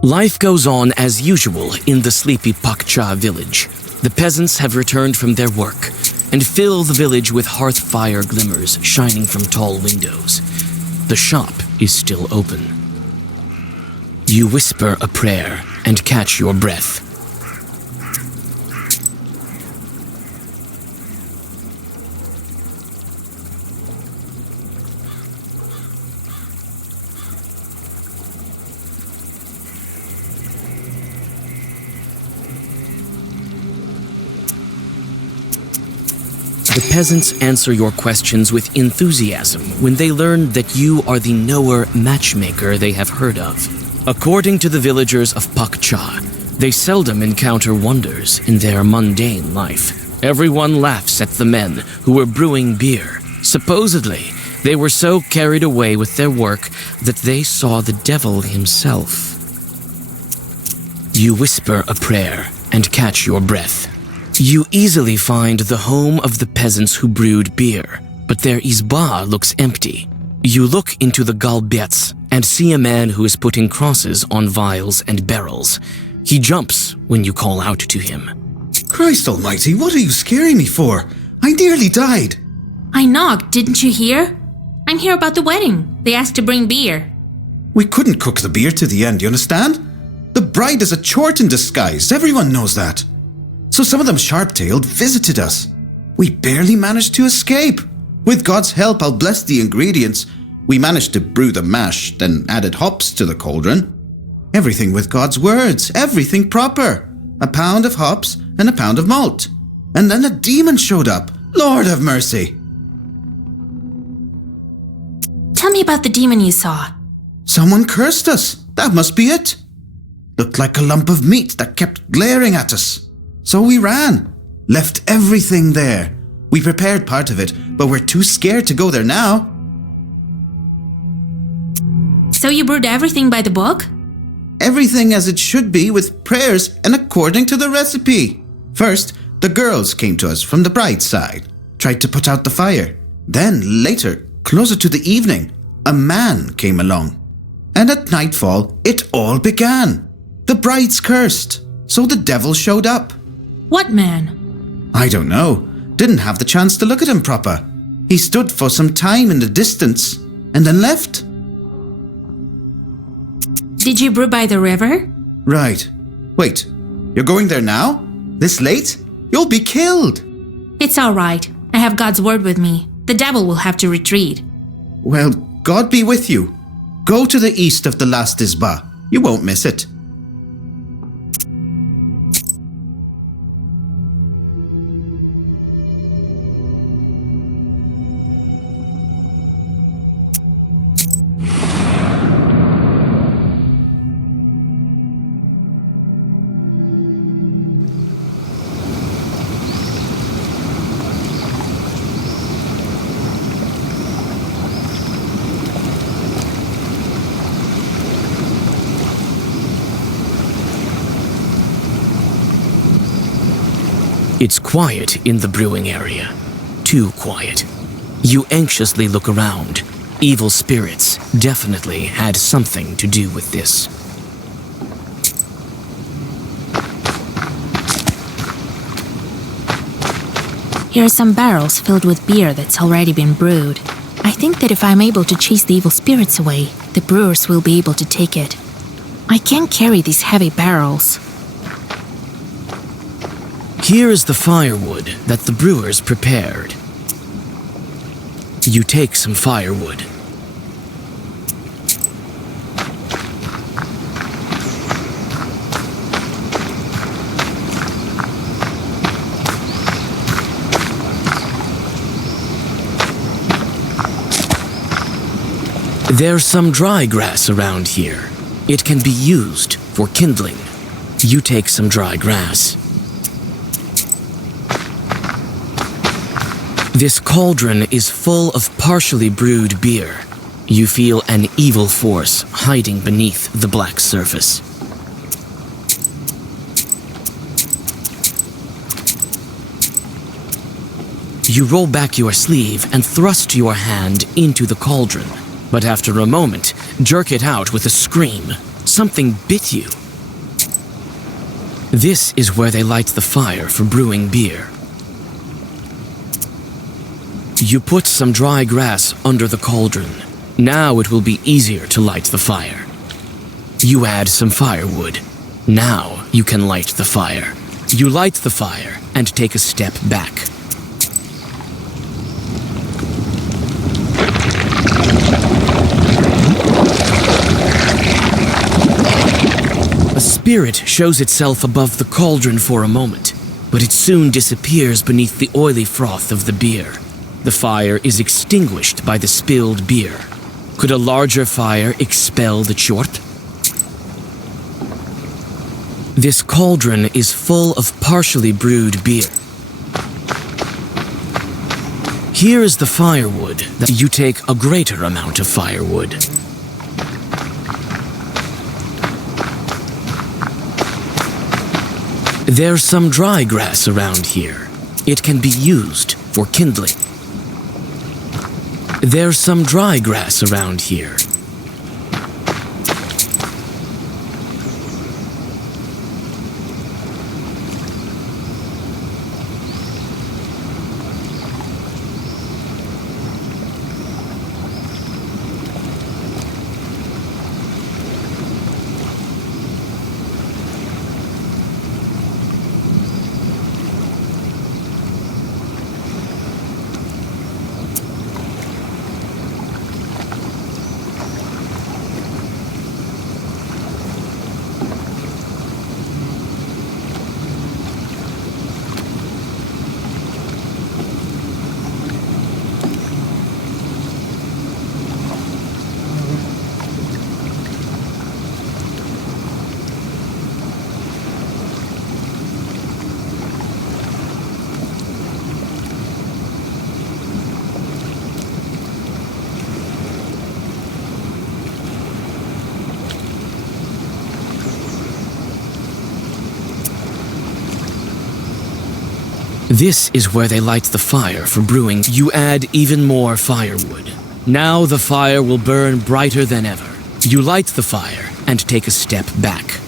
Life goes on as usual in the sleepy Pakcha village. The peasants have returned from their work and fill the village with hearth fire glimmers shining from tall windows. The shop is still open. You whisper a prayer and catch your breath. The peasants answer your questions with enthusiasm when they learn that you are the knower matchmaker they have heard of. According to the villagers of Pakcha, they seldom encounter wonders in their mundane life. Everyone laughs at the men who were brewing beer. Supposedly, they were so carried away with their work that they saw the devil himself. You whisper a prayer and catch your breath. You easily find the home of the peasants who brewed beer, but their izba looks empty. You look into the galbets and see a man who is putting crosses on vials and barrels. He jumps when you call out to him. Christ almighty, what are you scaring me for? I nearly died. I knocked, didn't you hear? I'm here about the wedding. They asked to bring beer. We couldn't cook the beer to the end, you understand? The bride is a chort in disguise, everyone knows that. So some of them sharp-tailed visited us. We barely managed to escape. With God's help, I'll bless the ingredients. We managed to brew the mash, then added hops to the cauldron. Everything with God's words, everything proper. A pound of hops and a pound of malt. And then a demon showed up. Lord have mercy. Tell me about the demon you saw. Someone cursed us. That must be it. Looked like a lump of meat that kept glaring at us. So we ran, left everything there. We prepared part of it, but we're too scared to go there now. So you brewed everything by the book? Everything as it should be, with prayers and according to the recipe. First, the girls came to us from the bride's side, tried to put out the fire. Then, later, closer to the evening, a man came along. And at nightfall, it all began. The bride's cursed, so the devil showed up. What man? I don't know. Didn't have the chance to look at him proper. He stood for some time in the distance and then left. Did you brew by the river? Right. Wait, you're going there now? This late? You'll be killed. It's all right. I have God's word with me. The devil will have to retreat. Well, God be with you. Go to the east of the last Izba. You won't miss it. It's quiet in the brewing area. Too quiet. You anxiously look around. Evil spirits definitely had something to do with this. Here are some barrels filled with beer that's already been brewed. I think that if I'm able to chase the evil spirits away, the brewers will be able to take it. I can't carry these heavy barrels. Here is the firewood that the brewers prepared. You take some firewood. There's some dry grass around here. It can be used for kindling. You take some dry grass. This cauldron is full of partially brewed beer. You feel an evil force hiding beneath the black surface. You roll back your sleeve and thrust your hand into the cauldron, but after a moment, jerk it out with a scream. Something bit you. This is where they light the fire for brewing beer. You put some dry grass under the cauldron. Now it will be easier to light the fire. You add some firewood. Now you can light the fire. You light the fire and take a step back. A spirit shows itself above the cauldron for a moment, but it soon disappears beneath the oily froth of the beer. The fire is extinguished by the spilled beer. Could a larger fire expel the chort? This cauldron is full of partially brewed beer. Here is the firewood. You take a greater amount of firewood. There's some dry grass around here. It can be used for kindling. There's some dry grass around here. This is where they light the fire for brewing. You add even more firewood. Now the fire will burn brighter than ever. You light the fire and take a step back.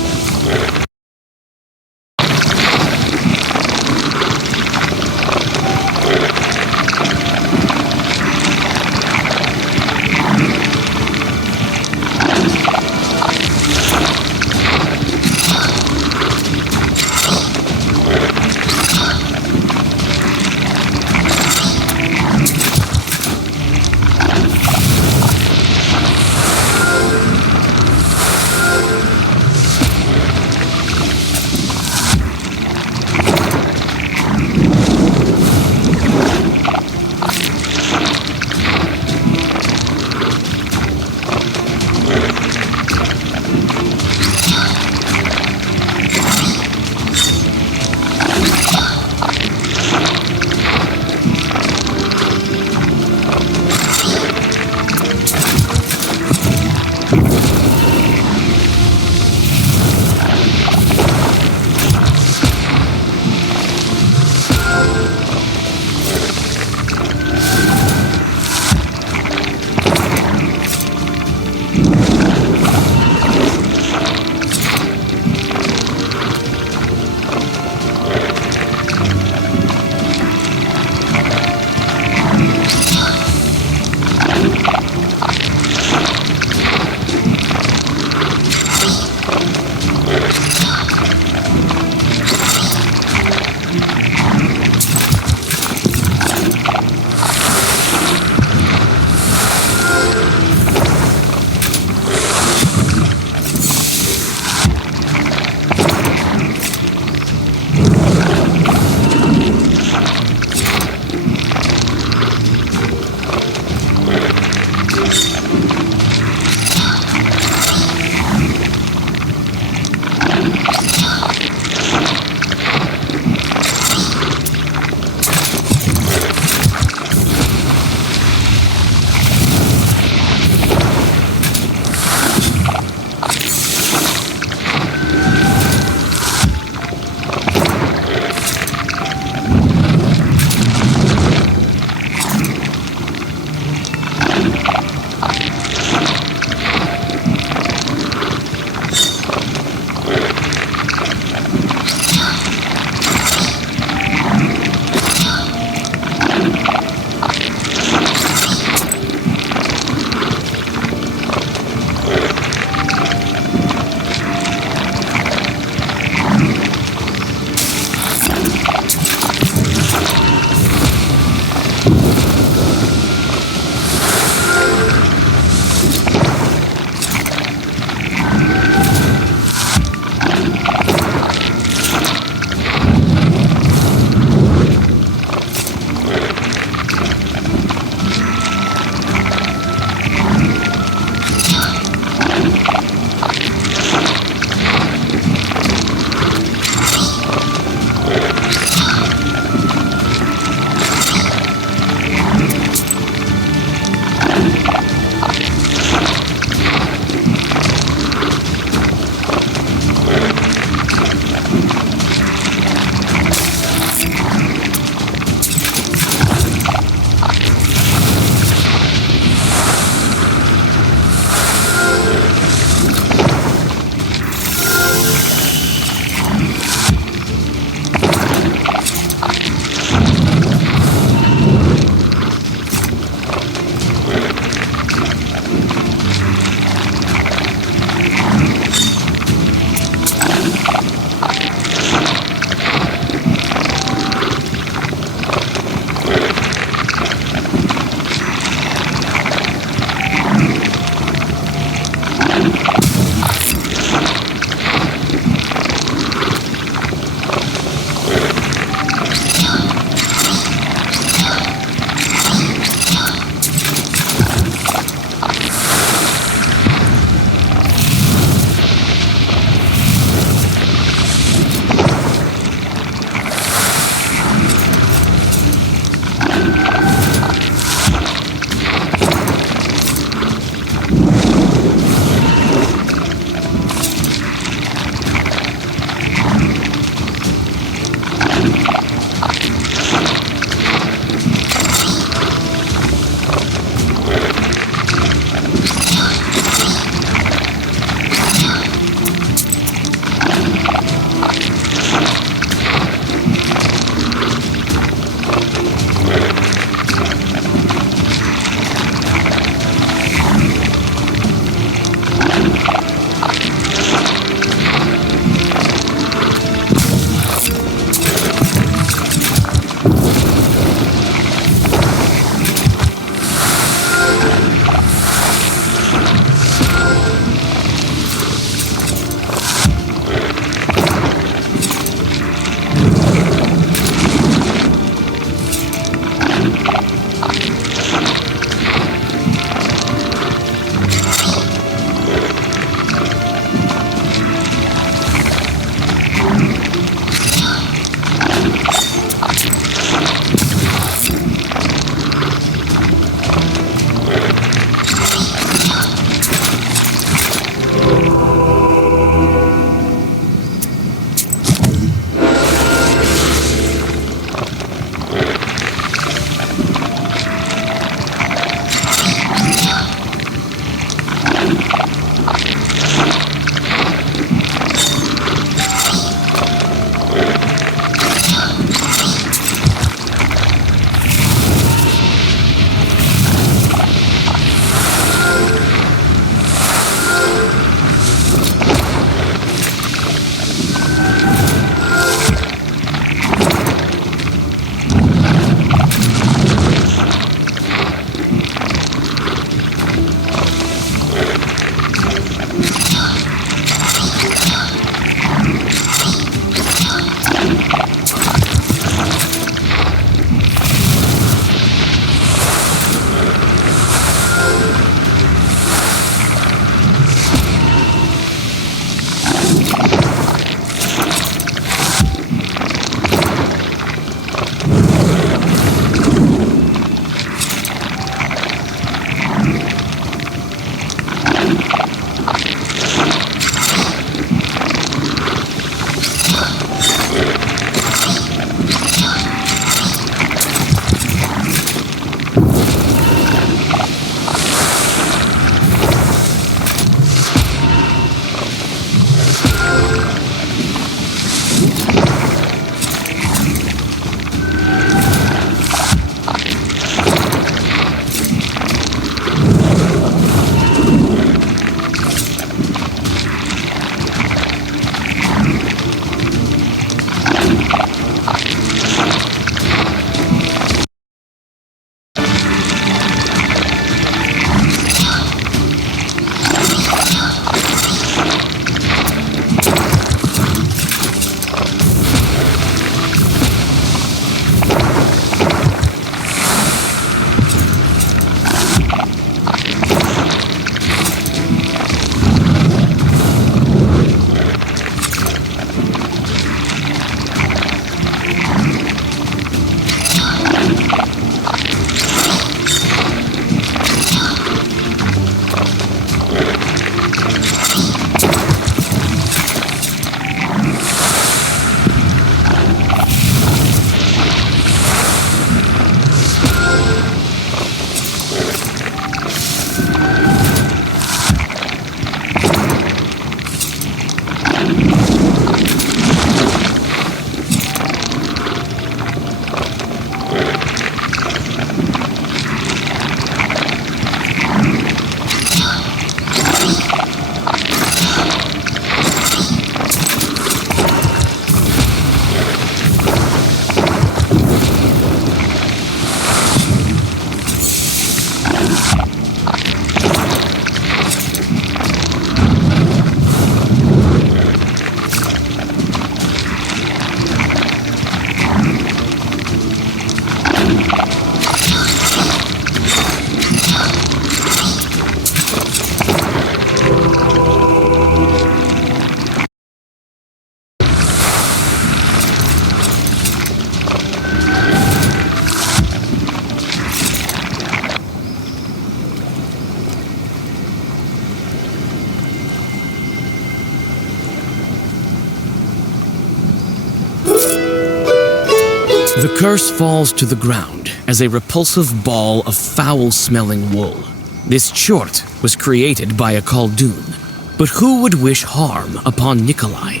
The curse falls to the ground as a repulsive ball of foul-smelling wool. This chort was created by a Khaldun, but who would wish harm upon Nikolai?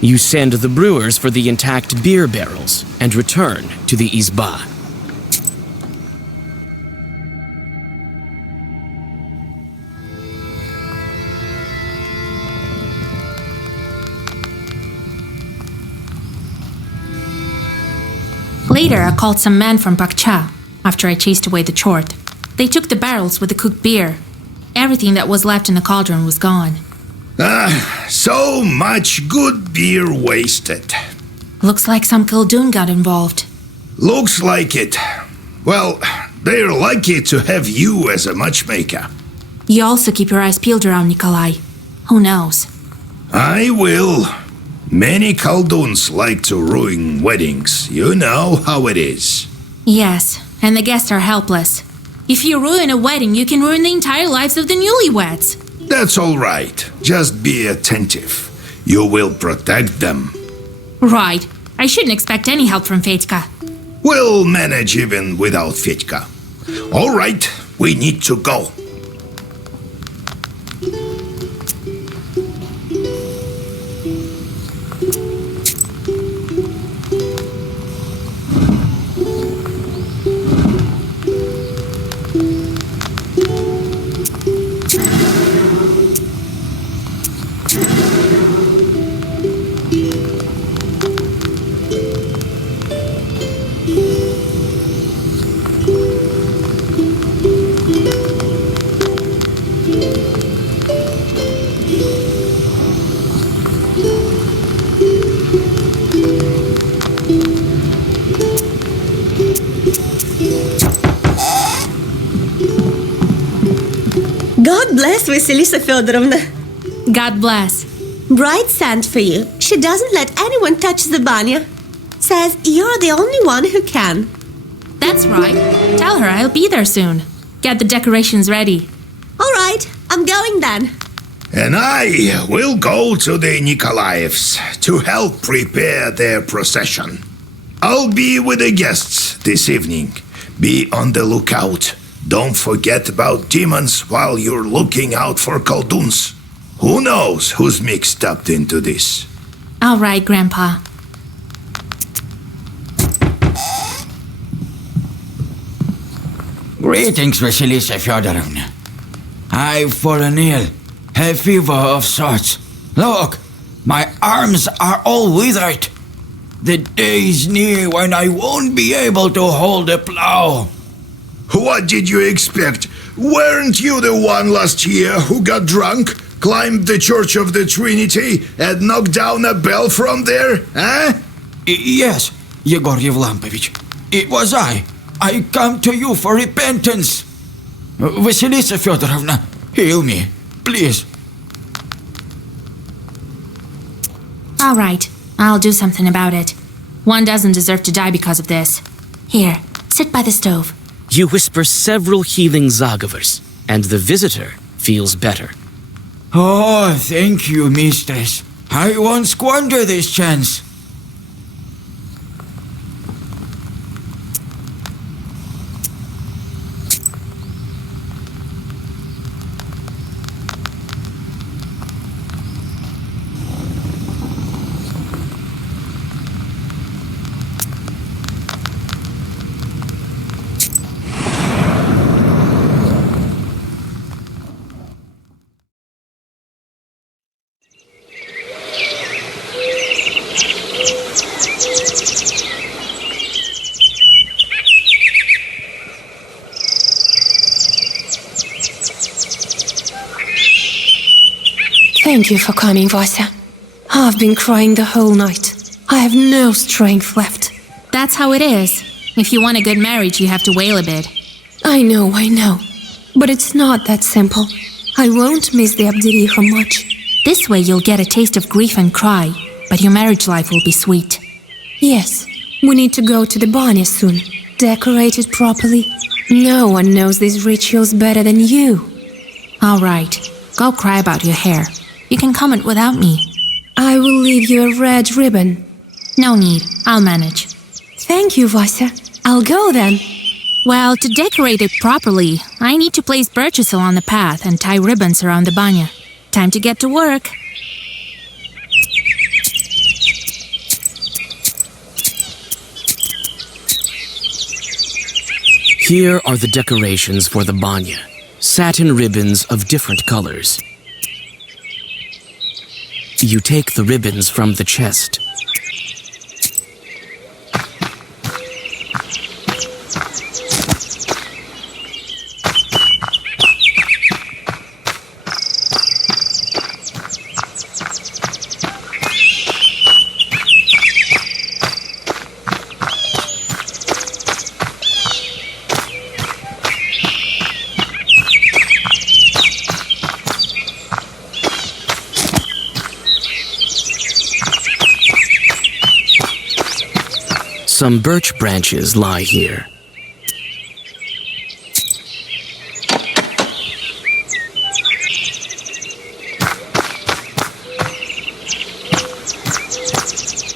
You send the brewers for the intact beer barrels and return to the Izba. Later, I called some men from Bakcha after I chased away the chort. They took the barrels with the cooked beer. Everything that was left in the cauldron was gone. So much good beer wasted. Looks like some Khaldun got involved. Looks like it. Well, they're lucky to have you as a matchmaker. You also keep your eyes peeled around Nikolai. Who knows? I will. Many Khalduns like to ruin weddings. You know how it is. Yes, and the guests are helpless. If you ruin a wedding, you can ruin the entire lives of the newlyweds. That's all right. Just be attentive. You will protect them. Right. I shouldn't expect any help from Fetka. We'll manage even without Fetka. All right, we need to go. God bless Vasilisa Feodorovna. God bless. Bride sent for you. She doesn't let anyone touch the banya. Says you're the only one who can. That's right. Tell her I'll be there soon. Get the decorations ready. All right, I'm going then. And I will go to the Nikolaevs to help prepare their procession. I'll be with the guests this evening. Be on the lookout. Don't forget about demons while you're looking out for Khalduns. Who knows who's mixed up into this? All right, Grandpa. Greetings, Vasilisa Feodorovna. I've fallen ill, have fever of sorts. Look, my arms are all withered. The day is near when I won't be able to hold a plow. What did you expect? Weren't you the one last year who got drunk, climbed the Church of the Trinity, and knocked down a bell from there, eh? Yes, Yegor Yevlampovich. It was I. I come to you for repentance. Vasilisa Feodorovna, heal me, please. All right, I'll do something about it. One doesn't deserve to die because of this. Here, sit by the stove. You whisper several healing zagovors, and the visitor feels better. Oh, thank you, mistress. I won't squander this chance. Thank you for coming, Vasya. I've been crying the whole night. I have no strength left. That's how it is. If you want a good marriage, you have to wail a bit. I know. But it's not that simple. I won't miss the Abderiha much. This way you'll get a taste of grief and cry, but your marriage life will be sweet. Yes, we need to go to the banya soon. Decorate it properly. No one knows these rituals better than you. All right, go cry about your hair. You can comment without me. I will leave you a red ribbon. No need, I'll manage. Thank you, Vasya. I'll go then. Well, to decorate it properly, I need to place birches along the path and tie ribbons around the banya. Time to get to work. Here are the decorations for the banya. Satin ribbons of different colors. You take the ribbons from the chest. Some birch branches lie here.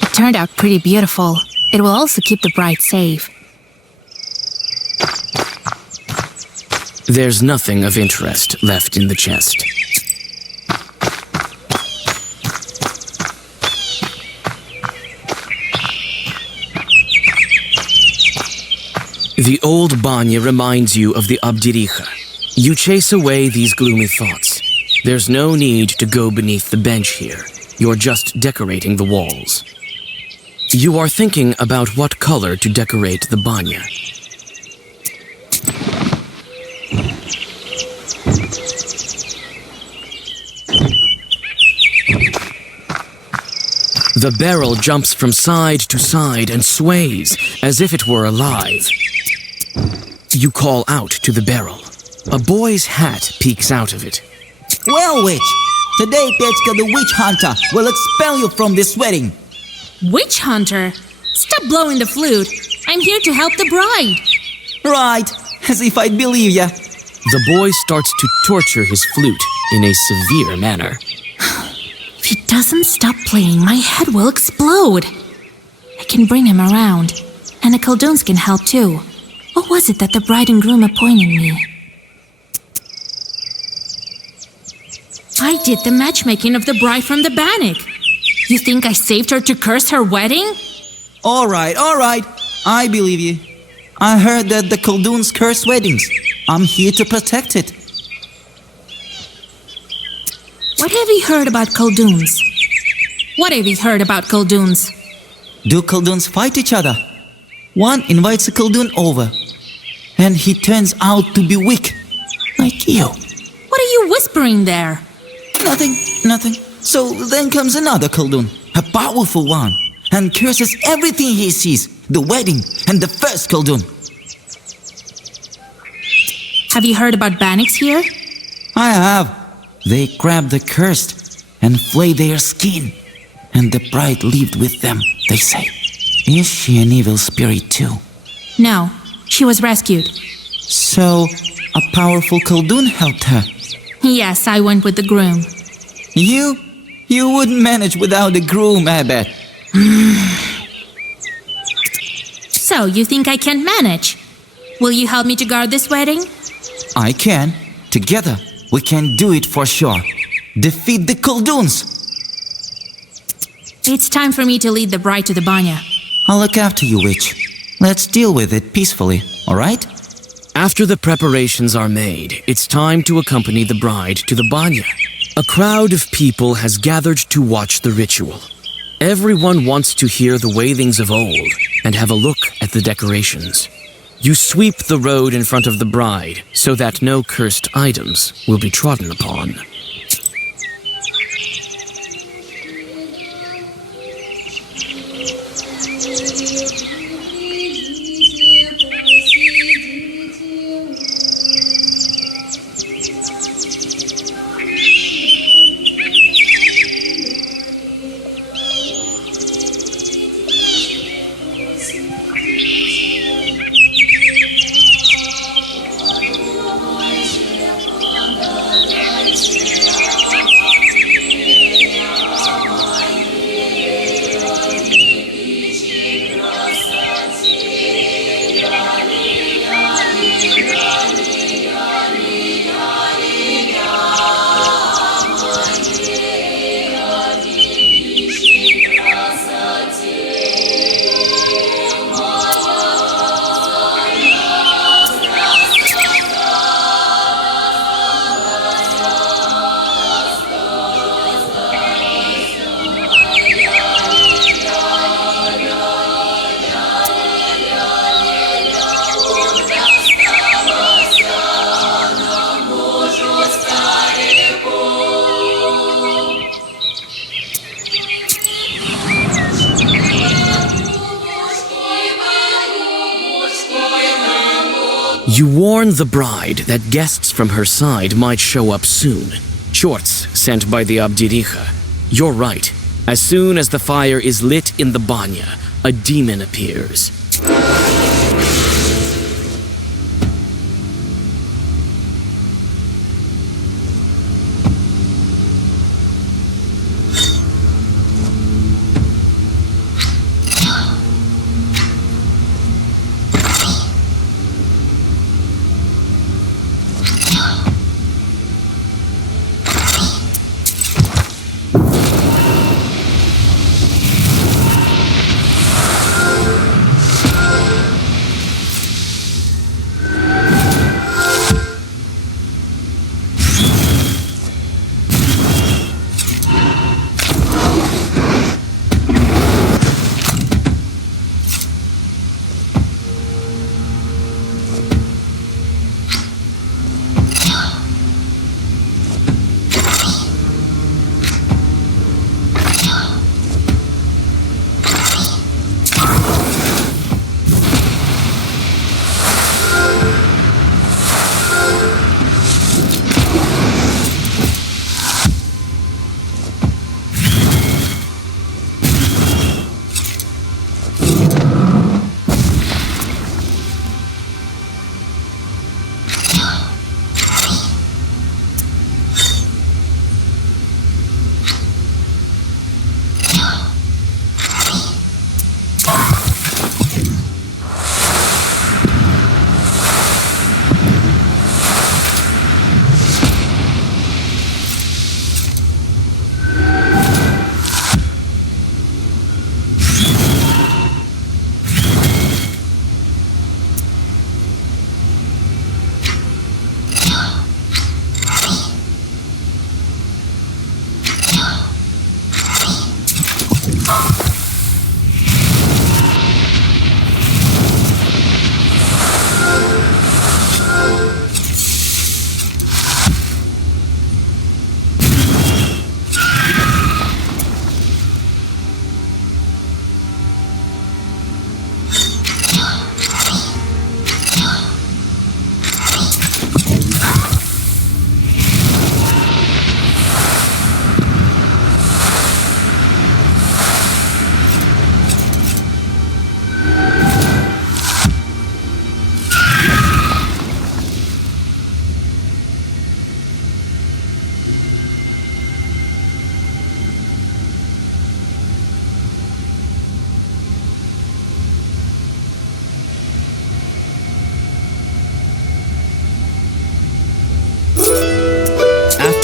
It turned out pretty beautiful. It will also keep the bride safe. There's nothing of interest left in the chest. The old banya reminds you of the Abderiha. You chase away these gloomy thoughts. There's no need to go beneath the bench here. You're just decorating the walls. You are thinking about what color to decorate the banya. The barrel jumps from side to side and sways as if it were alive. You call out to the barrel. A boy's hat peeks out of it. Well, witch, today Petchka the witch hunter will expel you from this wedding. Witch hunter? Stop blowing the flute. I'm here to help the bride. Right, as if I'd believe ya. The boy starts to torture his flute in a severe manner. If he doesn't stop playing, my head will explode. I can bring him around, and the Khaldoons can help too. What was it that the bride and groom appointed me? I did the matchmaking of the bride from the Bannock. You think I saved her to curse her wedding? All right. I believe you. I heard that the Khaldoons curse weddings. I'm here to protect it. What have you heard about Khaldoons? What have you heard about Khaldoons? Do Khaldoons fight each other? One invites a Khaldoon over, and he turns out to be weak, like you. What are you whispering there? Nothing. So then comes another Khaldoon, a powerful one, and curses everything he sees, the wedding and the first Khaldoon. Have you heard about Bannocks here? I have. They grab the cursed and flay their skin, and the bride lived with them, they say. Is she an evil spirit too? No, she was rescued. So, a powerful Khaldoon helped her? Yes, I went with the groom. You wouldn't manage without a groom, I bet. So, you think I can't manage? Will you help me to guard this wedding? I can. Together, we can do it for sure. Defeat the Khaldoons. It's time for me to lead the bride to the banya. I'll look after you, witch. Let's deal with it peacefully, all right? After the preparations are made, it's time to accompany the bride to the banya. A crowd of people has gathered to watch the ritual. Everyone wants to hear the wailings of old and have a look at the decorations. You sweep the road in front of the bride so that no cursed items will be trodden upon. You warn the bride that guests from her side might show up soon. Chorts sent by the Abdiricha. You're right. As soon as the fire is lit in the banya, a demon appears.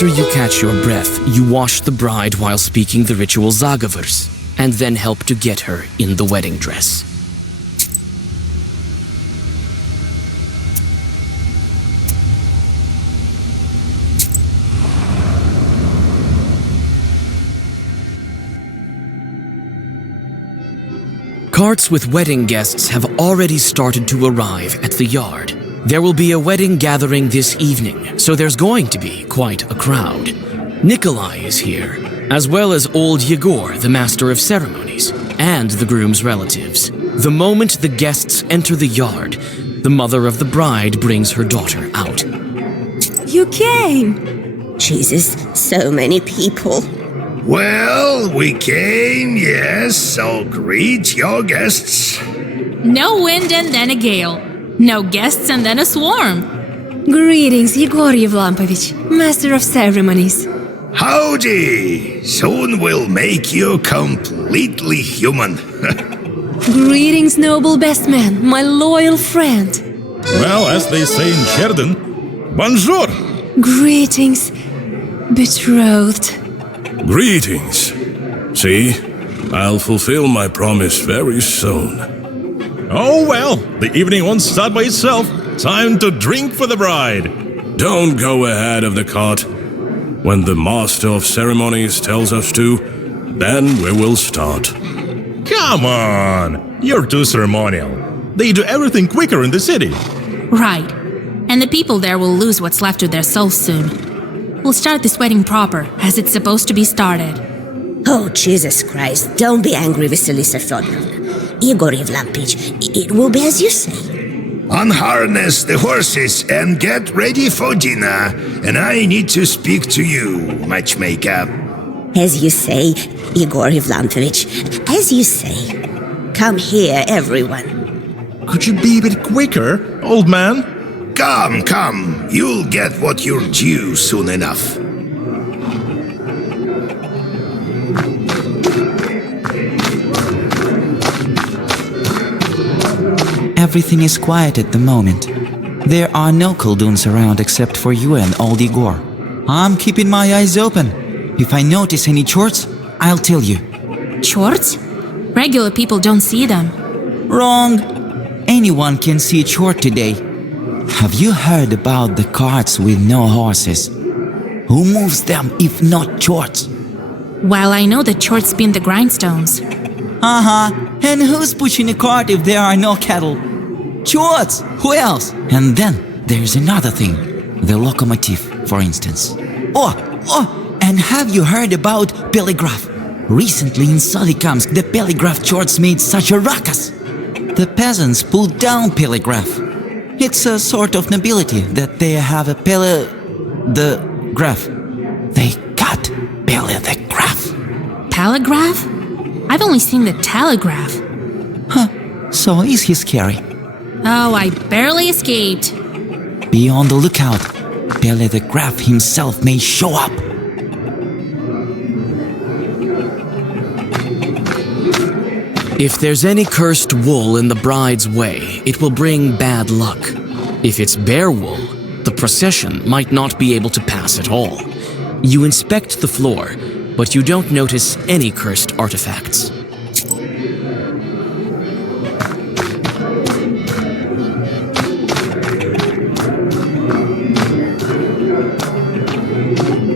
After you catch your breath, you wash the bride while speaking the ritual Zagavers, and then help to get her in the wedding dress. Carts with wedding guests have already started to arrive at the yard. There will be a wedding gathering this evening, so there's going to be quite a crowd. Nikolai is here, as well as old Yegor, the master of ceremonies, and the groom's relatives. The moment the guests enter the yard, the mother of the bride brings her daughter out. You came! Jesus, so many people. Well, we came, yes, so greet your guests. No wind and then a gale. No guests and then a swarm. Greetings, Yegor Yevlampovich, master of ceremonies. Howdy! Soon we'll make you completely human. Greetings, noble best man, my loyal friend. Well, as they say in Sheridan, bonjour! Greetings, betrothed. Greetings. See, I'll fulfill my promise very soon. Oh well, the evening won't start by itself. Time to drink for the bride. Don't go ahead of the cart. When the master of ceremonies tells us to, then we will start. Come on! You're too ceremonial. They do everything quicker in the city. Right. And the people there will lose what's left of their souls soon. We'll start this wedding proper, as it's supposed to be started. Oh, Jesus Christ, don't be angry, Vasilisa Fyodorovna. Igor Yevlampich, it will be as you say. Unharness the horses and get ready for dinner. And I need to speak to you, matchmaker. As you say, Igor Ivlanovich, as you say. Come here, everyone. Could you be a bit quicker, old man? Come. You'll get what you're due soon enough. Everything is quiet at the moment. There are no Kolduns around except for you and old Igor. I'm keeping my eyes open. If I notice any chorts, I'll tell you. Chorts? Regular people don't see them. Wrong. Anyone can see a chort today. Have you heard about the carts with no horses? Who moves them if not chorts? Well, I know that chorts spin the grindstones. And who's pushing a cart if there are no cattle? Chorts! Who else? And then there's another thing. The locomotive, for instance. And have you heard about telegraph? Recently in Solikamsk, the telegraph chorts made such a ruckus. The peasants pulled down telegraph. It's a sort of nobility that they have a the graph. They cut the graph. Telegraph? I've only seen the telegraph. So is he scary? Oh, I barely escaped. Be on the lookout. Pele the Graph himself may show up. If there's any cursed wool in the bride's way, it will bring bad luck. If it's bare wool, the procession might not be able to pass at all. You inspect the floor, but you don't notice any cursed artifacts.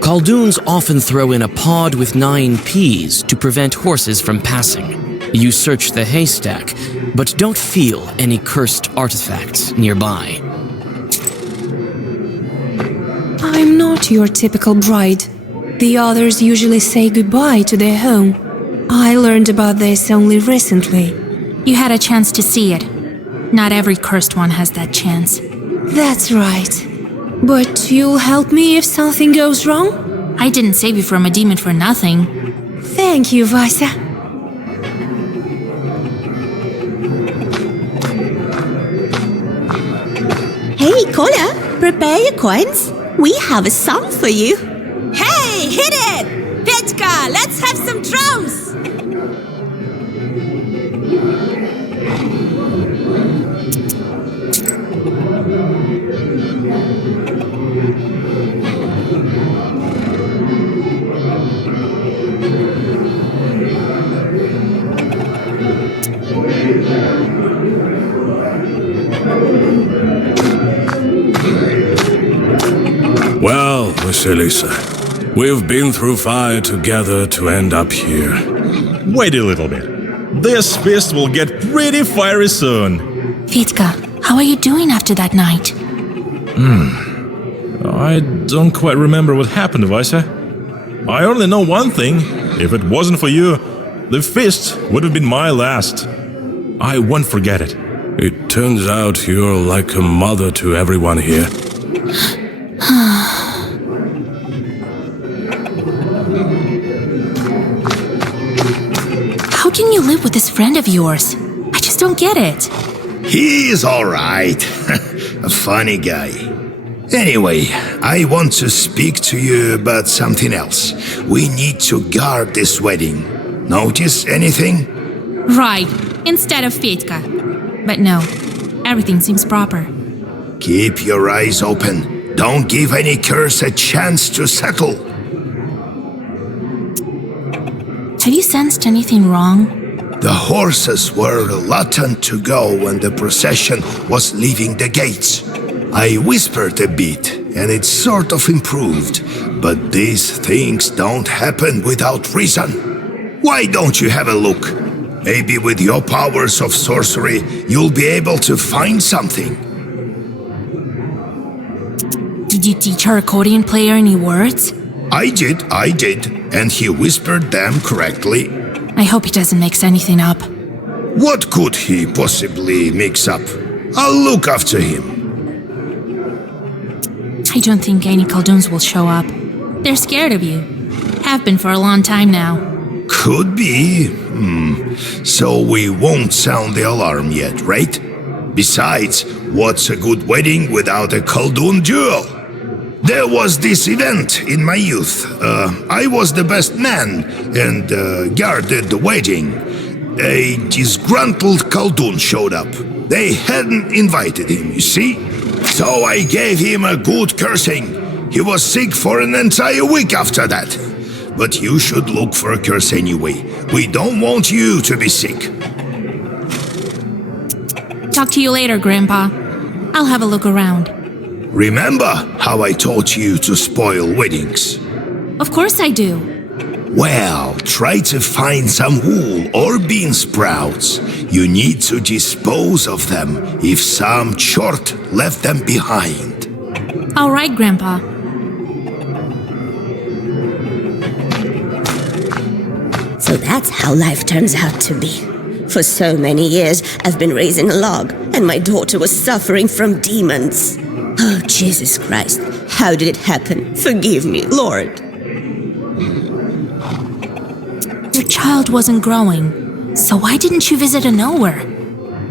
Kolduns often throw in a pod with 9 peas to prevent horses from passing. You search the haystack, but don't feel any cursed artifacts nearby. I'm not your typical bride. The others usually say goodbye to their home. I learned about this only recently. You had a chance to see it. Not every cursed one has that chance. That's right. But you'll help me if something goes wrong? I didn't save you from a demon for nothing. Thank you, Vasya. Hey, Kola, prepare your coins. We have a song for you. Hey, hit it! Petka, let's have some drums! Well, Vasilisa, we've been through fire together to end up here. Wait a little bit. This feast will get pretty fiery soon. Vitka, how are you doing after that night? I don't quite remember what happened, Vasya. I only know one thing. If it wasn't for you, the feast would have been my last. I won't forget it. It turns out you're like a mother to everyone here. How can you live with this friend of yours? I just don't get it. He's alright. A funny guy. Anyway, I want to speak to you about something else. We need to guard this wedding. Notice anything? Right, instead of Fetka. But no, everything seems proper. Keep your eyes open. Don't give any curse a chance to settle. Have you sensed anything wrong? The horses were reluctant to go when the procession was leaving the gates. I whispered a bit, and it sort of improved. But these things don't happen without reason. Why don't you have a look? Maybe with your powers of sorcery, you'll be able to find something. Did you teach our accordion player any words? I did, and he whispered them correctly. I hope he doesn't mix anything up. What could he possibly mix up? I'll look after him. I don't think any Khaldoons will show up. They're scared of you. Have been for a long time now. Could be. So we won't sound the alarm yet, right? Besides, what's a good wedding without a Khaldoon duel? There was this event in my youth. I was the best man and guarded the wedding. A disgruntled Khaldoon showed up. They hadn't invited him, you see? So I gave him a good cursing. He was sick for an entire week after that. But you should look for a curse anyway. We don't want you to be sick. Talk to you later, Grandpa. I'll have a look around. Remember how I taught you to spoil weddings? Of course I do. Well, try to find some wool or bean sprouts. You need to dispose of them if some chort left them behind. All right, Grandpa. So that's how life turns out to be. For so many years, I've been raising a log, and my daughter was suffering from demons. Oh, Jesus Christ. How did it happen? Forgive me, Lord. Your child wasn't growing, so why didn't you visit a knower?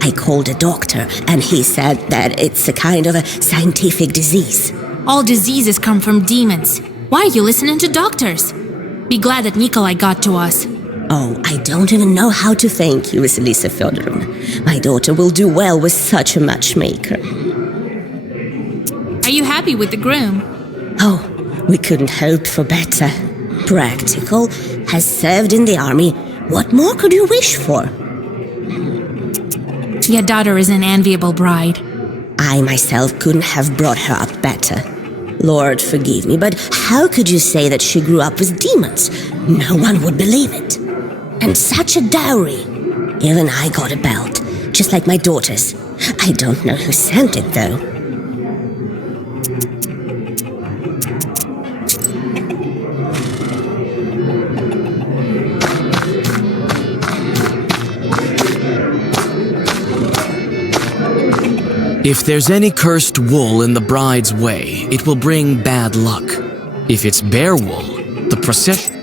I called a doctor, and he said that it's a kind of a scientific disease. All diseases come from demons. Why are you listening to doctors? Be glad that Nikolai got to us. Oh, I don't even know how to thank you, Vasilisa Fyodorovna. My daughter will do well with such a matchmaker. Are you happy with the groom? Oh, we couldn't hope for better. Practical, has served in the army. What more could you wish for? Your daughter is an enviable bride. I myself couldn't have brought her up better. Lord, forgive me, but how could you say that she grew up with demons? No one would believe it. And such a dowry. Even I got a belt, just like my daughter's. I don't know who sent it, though. If there's any cursed wool in the bride's way, it will bring bad luck. If it's bear wool, the procession...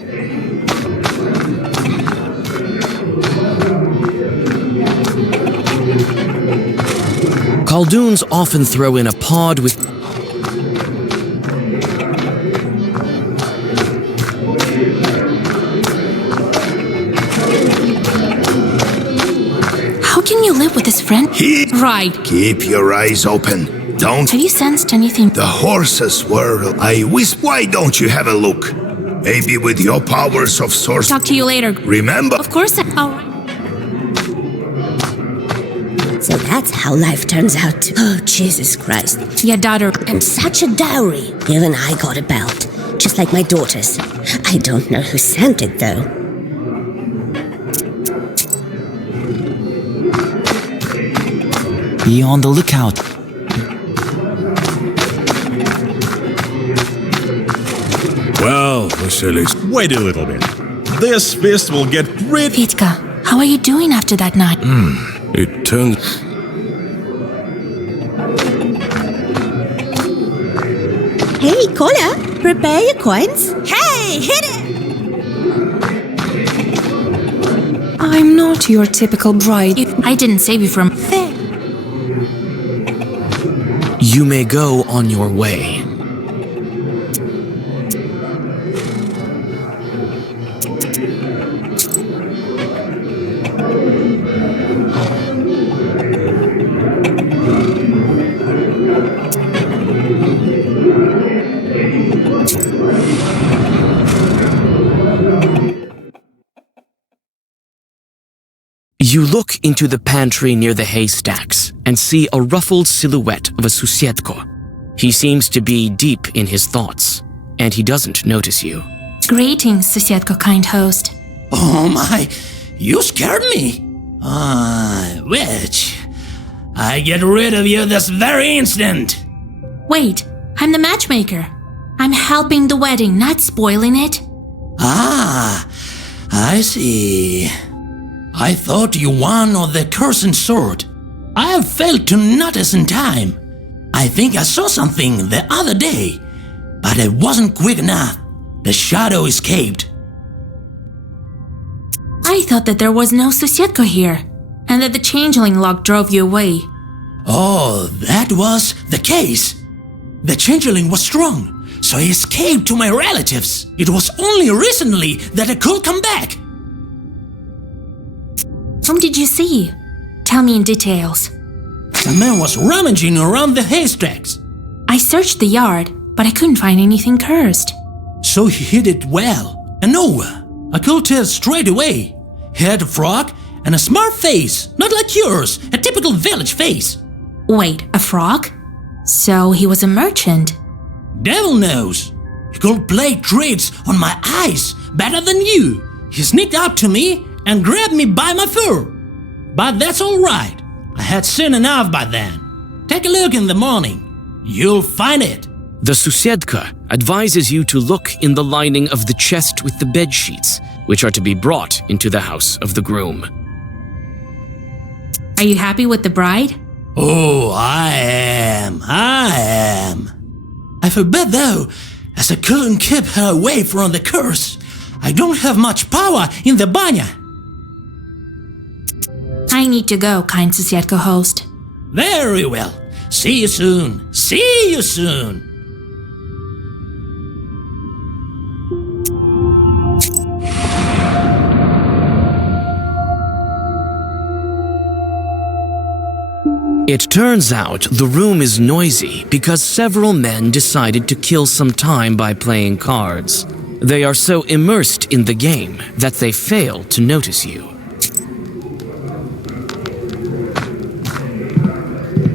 Khaldoons often throw in a pod with... How can you live with this friend? Right. Keep your eyes open. Don't... Have you sensed anything? The horses were... I whisper. Why don't you have a look? Maybe with your powers of sorcery... Talk to you later. Remember? Of course I... All right. So that's how life turns out to... Oh, Jesus Christ. Your daughter... And such a dowry. Even I got a belt, just like my daughter's. I don't know who sent it, though. Be on the lookout. Well, Vasilis... Wait a little bit. This fist will get rid... Vitka, how are you doing after that night? It turns... Hey, Kola, prepare your coins. Hey, hit it! I'm not your typical bride. I didn't save you from... You may go on your way. You look into the pantry near the haystacks and see a ruffled silhouette of a Susietko. He seems to be deep in his thoughts, and he doesn't notice you. Greetings, Susietko, kind host. Oh my, you scared me. Witch, I get rid of you this very instant. Wait, I'm the matchmaker. I'm helping the wedding, not spoiling it. Ah, I see. I thought you won on the cursing sword. I have failed to notice in time. I think I saw something the other day, but it wasn't quick enough. The shadow escaped. I thought that there was no Susietko here, and that the changeling lock drove you away. Oh, that was the case. The changeling was strong, so he escaped to my relatives. It was only recently that I could come back. Whom did you see? Tell me in details. The man was rummaging around the haystacks. I searched the yard, but I couldn't find anything cursed. So he hid it well. And no, I could tell straight away. He had a frock and a smart face, not like yours, a typical village face. Wait, a frog? So he was a merchant. Devil knows. He could play tricks on my eyes better than you. He sneaked up to me and grabbed me by my fur. But that's all right. I had seen enough by then. Take a look in the morning. You'll find it. The Susiedka advises you to look in the lining of the chest with the bed sheets, which are to be brought into the house of the groom. Are you happy with the bride? Oh, I am. I feel bad though, as I couldn't keep her away from the curse. I don't have much power in the banya. I need to go, kind Susietko host. Very well. See you soon. See you soon. It turns out the room is noisy because several men decided to kill some time by playing cards. They are so immersed in the game that they fail to notice you.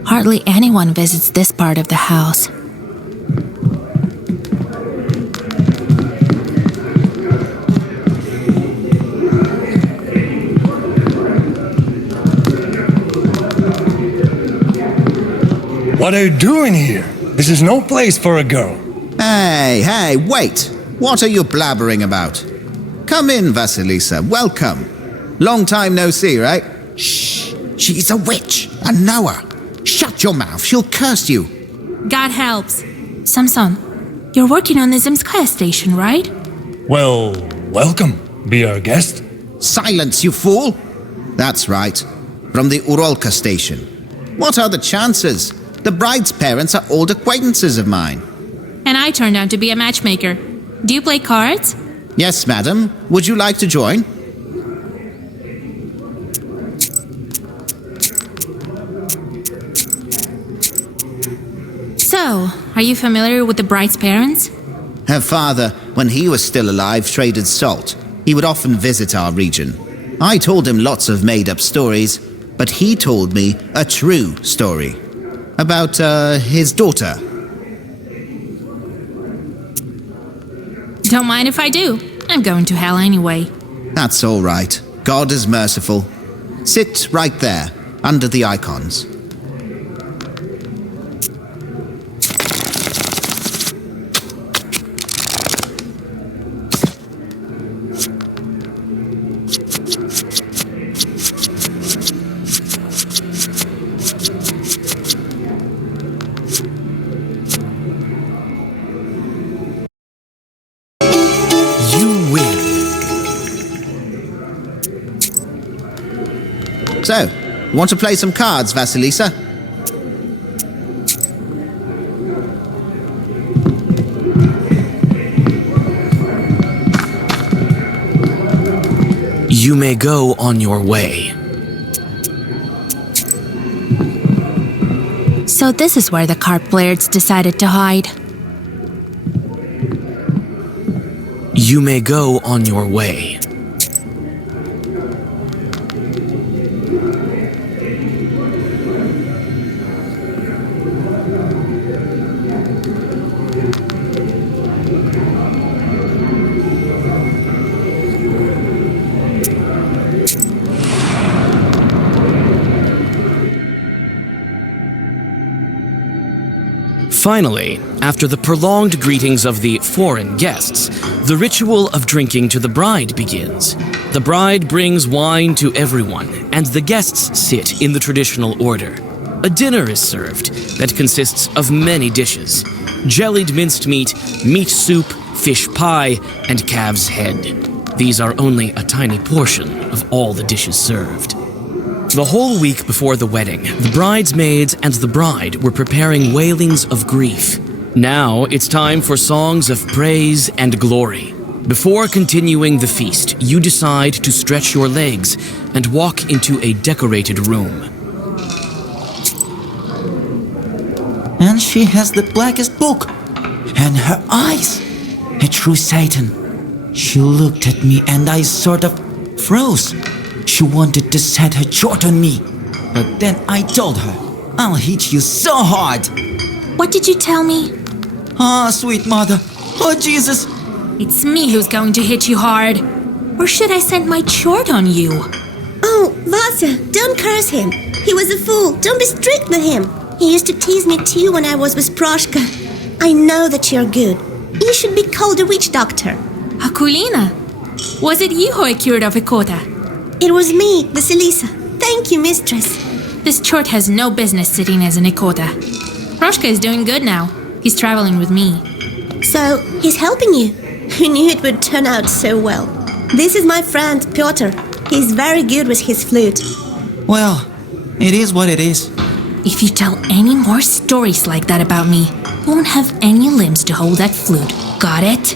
Hardly anyone visits this part of the house. What are you doing here? This is no place for a girl. Hey, wait! What are you blabbering about? Come in, Vasilisa, welcome. Long time no see, right? Shh! She's a witch, a knower. Shut your mouth, she'll curse you. God helps. Samson, you're working on the Zemskaya station, right? Well, welcome. Be our guest. Silence, you fool! That's right. From the Urolka station. What are the chances? The bride's parents are old acquaintances of mine. And I turned out to be a matchmaker. Do you play cards? Yes, madam. Would you like to join? So, are you familiar with the bride's parents? Her father, when he was still alive, traded salt. He would often visit our region. I told him lots of made-up stories, but he told me a true story. About, his daughter. Don't mind if I do. I'm going to hell anyway. That's all right. God is merciful. Sit right there, under the icons. So, want to play some cards, Vasilisa? You may go on your way. So this is where the card players decided to hide. You may go on your way. Finally, after the prolonged greetings of the foreign guests, the ritual of drinking to the bride begins. The bride brings wine to everyone, and the guests sit in the traditional order. A dinner is served that consists of many dishes: jellied minced meat, meat soup, fish pie, and calf's head. These are only a tiny portion of all the dishes served. The whole week before the wedding, the bridesmaids and the bride were preparing wailings of grief. Now it's time for songs of praise and glory. Before continuing the feast, you decide to stretch your legs and walk into a decorated room. And she has the blackest book. And her eyes. A true Satan. She looked at me and I sort of froze. She wanted to set her chort on me. But then I told her, I'll hit you so hard. What did you tell me? Ah, sweet mother. Oh, Jesus. It's me who's going to hit you hard. Or should I send my chort on you? Oh, Vasya, don't curse him. He was a fool. Don't be strict with him. He used to tease me too when I was with Proshka. I know that you're good. You should be called a witch doctor. Akulina, was it you who I cured of Ikota? It was me, Vasilisa. Thank you, mistress. This chort has no business sitting as an Ikota. Proshka is doing good now. He's traveling with me. So, he's helping you? Who knew it would turn out so well? This is my friend, Piotr. He's very good with his flute. Well, it is what it is. If you tell any more stories like that about me, you won't have any limbs to hold that flute. Got it?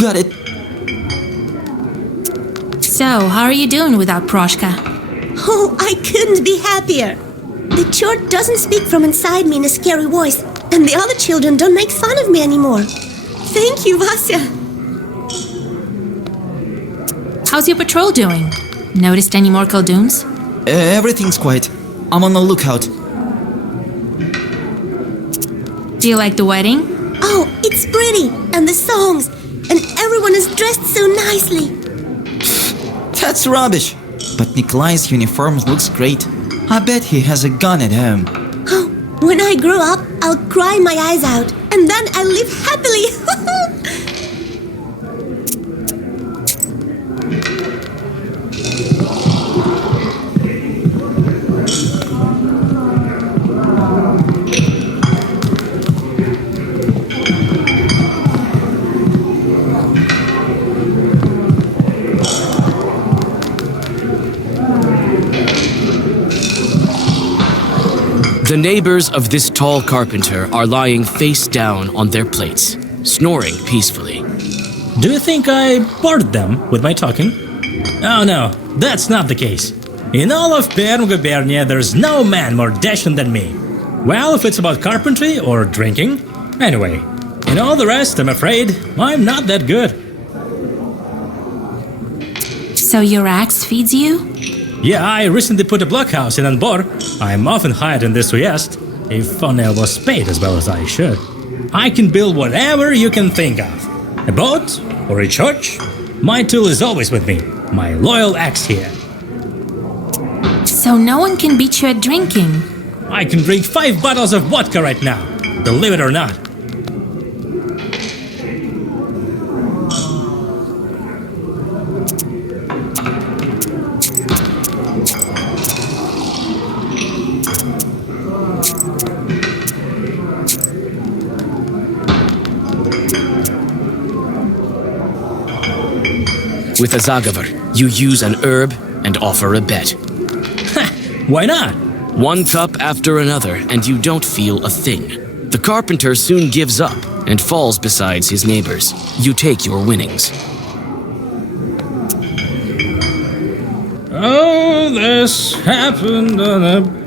Got it. So, how are you doing without Proshka? Oh, I couldn't be happier. The chort doesn't speak from inside me in a scary voice, and the other children don't make fun of me anymore. Thank you, Vasya. How's your patrol doing? Noticed any more Khaldoons? Everything's quiet. I'm on the lookout. Do you like the wedding? Oh, it's pretty, and the songs, and everyone is dressed so nicely. That's rubbish. But Nikolai's uniform looks great. I bet he has a gun at home. Oh, when I grow up, I'll cry my eyes out, and then I'll live happily. The neighbors of this tall carpenter are lying face down on their plates, snoring peacefully. Do you think I bored them with my talking? Oh no, that's not the case. In all of Perm Gubernia, there's no man more dashing than me. Well, if it's about carpentry or drinking. Anyway, in all the rest, I'm afraid I'm not that good. So your axe feeds you? Yeah, I recently put a blockhouse in Anbor. I'm often hired in this Uyest. If only I was paid as well as I should. I can build whatever you can think of. A boat or a church. My tool is always with me. My loyal axe here. So no one can beat you at drinking? I can drink 5 bottles of vodka right now. Believe it or not. With a Zagavar, you use an herb and offer a bet. Why not? One cup after another, and you don't feel a thing. The carpenter soon gives up and falls beside his neighbors. You take your winnings. Oh, this happened on a...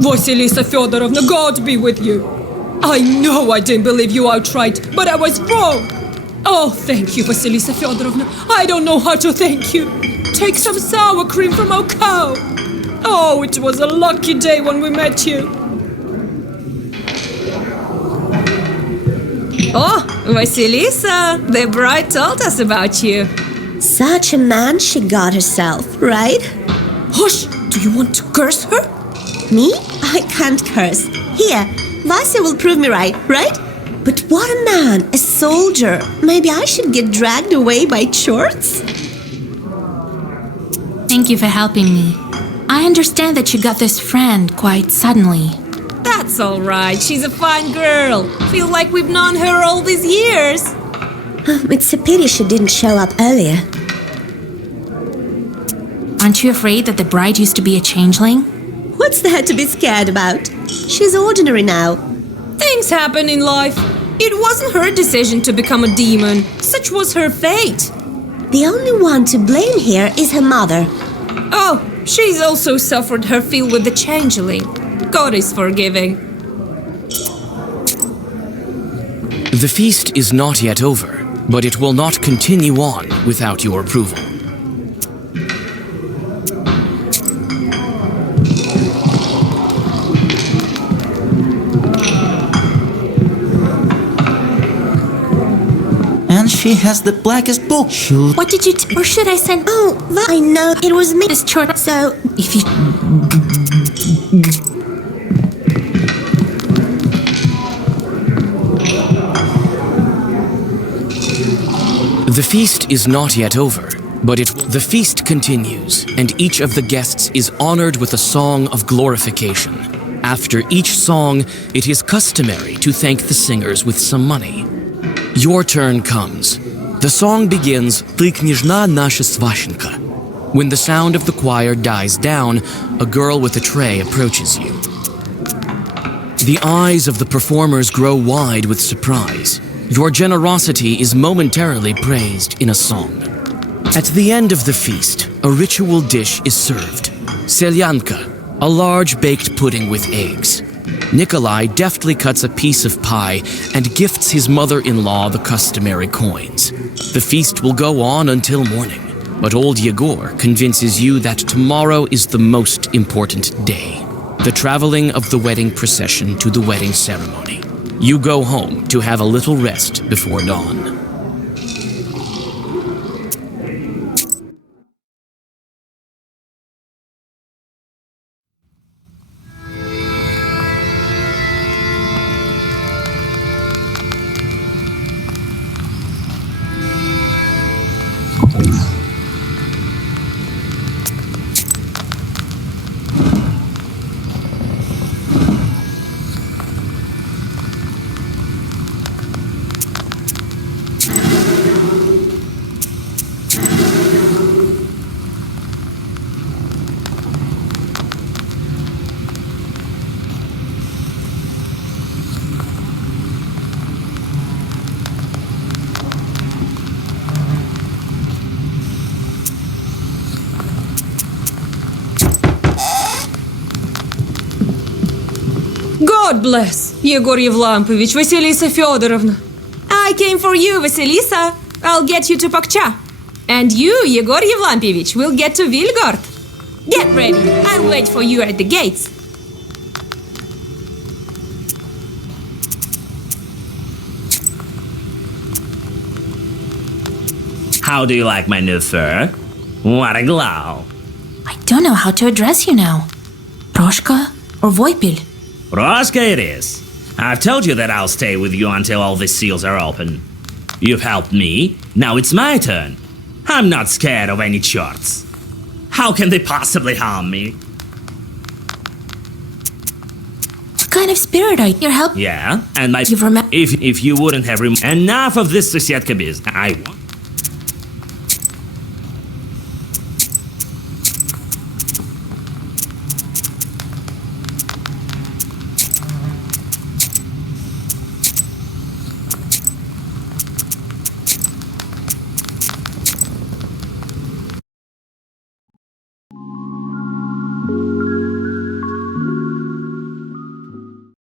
Vasilisa Feodorovna, God be with you. I know I didn't believe you outright, but I was wrong. Oh, thank you, Vasilisa Feodorovna. I don't know how to thank you. Take some sour cream from our cow. Oh, it was a lucky day when we met you. Oh, Vasilisa, the bride told us about you. Such a man she got herself, right? Hush! Do you want to curse her? Me? I can't curse. Here, Vasya will prove me right? But what a man, a soldier. Maybe I should get dragged away by chorts? Thank you for helping me. I understand that you got this friend quite suddenly. That's all right. She's a fine girl. Feel like we've known her all these years. It's a pity she didn't show up earlier. Aren't you afraid that the bride used to be a changeling? What's there to be scared about? She's ordinary now. Things happen in life. It wasn't her decision to become a demon. Such was her fate. The only one to blame here is her mother. Oh, she's also suffered her fill with the changeling. God is forgiving. The feast is not yet over, but it will not continue on without your approval. And she has the blackest book. What did you or should I send? Oh, I know. It was me. This chort. So, If you. The feast is not yet over, but the feast continues, and each of the guests is honored with a song of glorification. After each song, it is customary to thank the singers with some money. Your turn comes. The song begins, "Ty kняжна наша сващенка." When the sound of the choir dies down, a girl with a tray approaches you. The eyes of the performers grow wide with surprise. Your generosity is momentarily praised in a song. At the end of the feast, a ritual dish is served. Selyanka, a large baked pudding with eggs. Nikolai deftly cuts a piece of pie and gifts his mother-in-law the customary coins. The feast will go on until morning, but old Yegor convinces you that tomorrow is the most important day, the traveling of the wedding procession to the wedding ceremony. You go home to have a little rest before dawn. God bless, Yegor Yevlampovich, Vasilisa Fyodorovna. I came for you, Vasilisa. I'll get you to Pakcha. And you, Yegor Yevlampovich, will get to Vilgard. Get ready. I'll wait for you at the gates. How do you like my new fur? What a glow. I don't know how to address you now. Proshka or Voipil? Roshka it is. I've told you that I'll stay with you until all the seals are open. You've helped me, now it's my turn. I'm not scared of any charts. How can they possibly harm me? What kind of spirit are you? Your help? Yeah, and my... You've if you wouldn't have removed enough of this Susietka biz, I won't...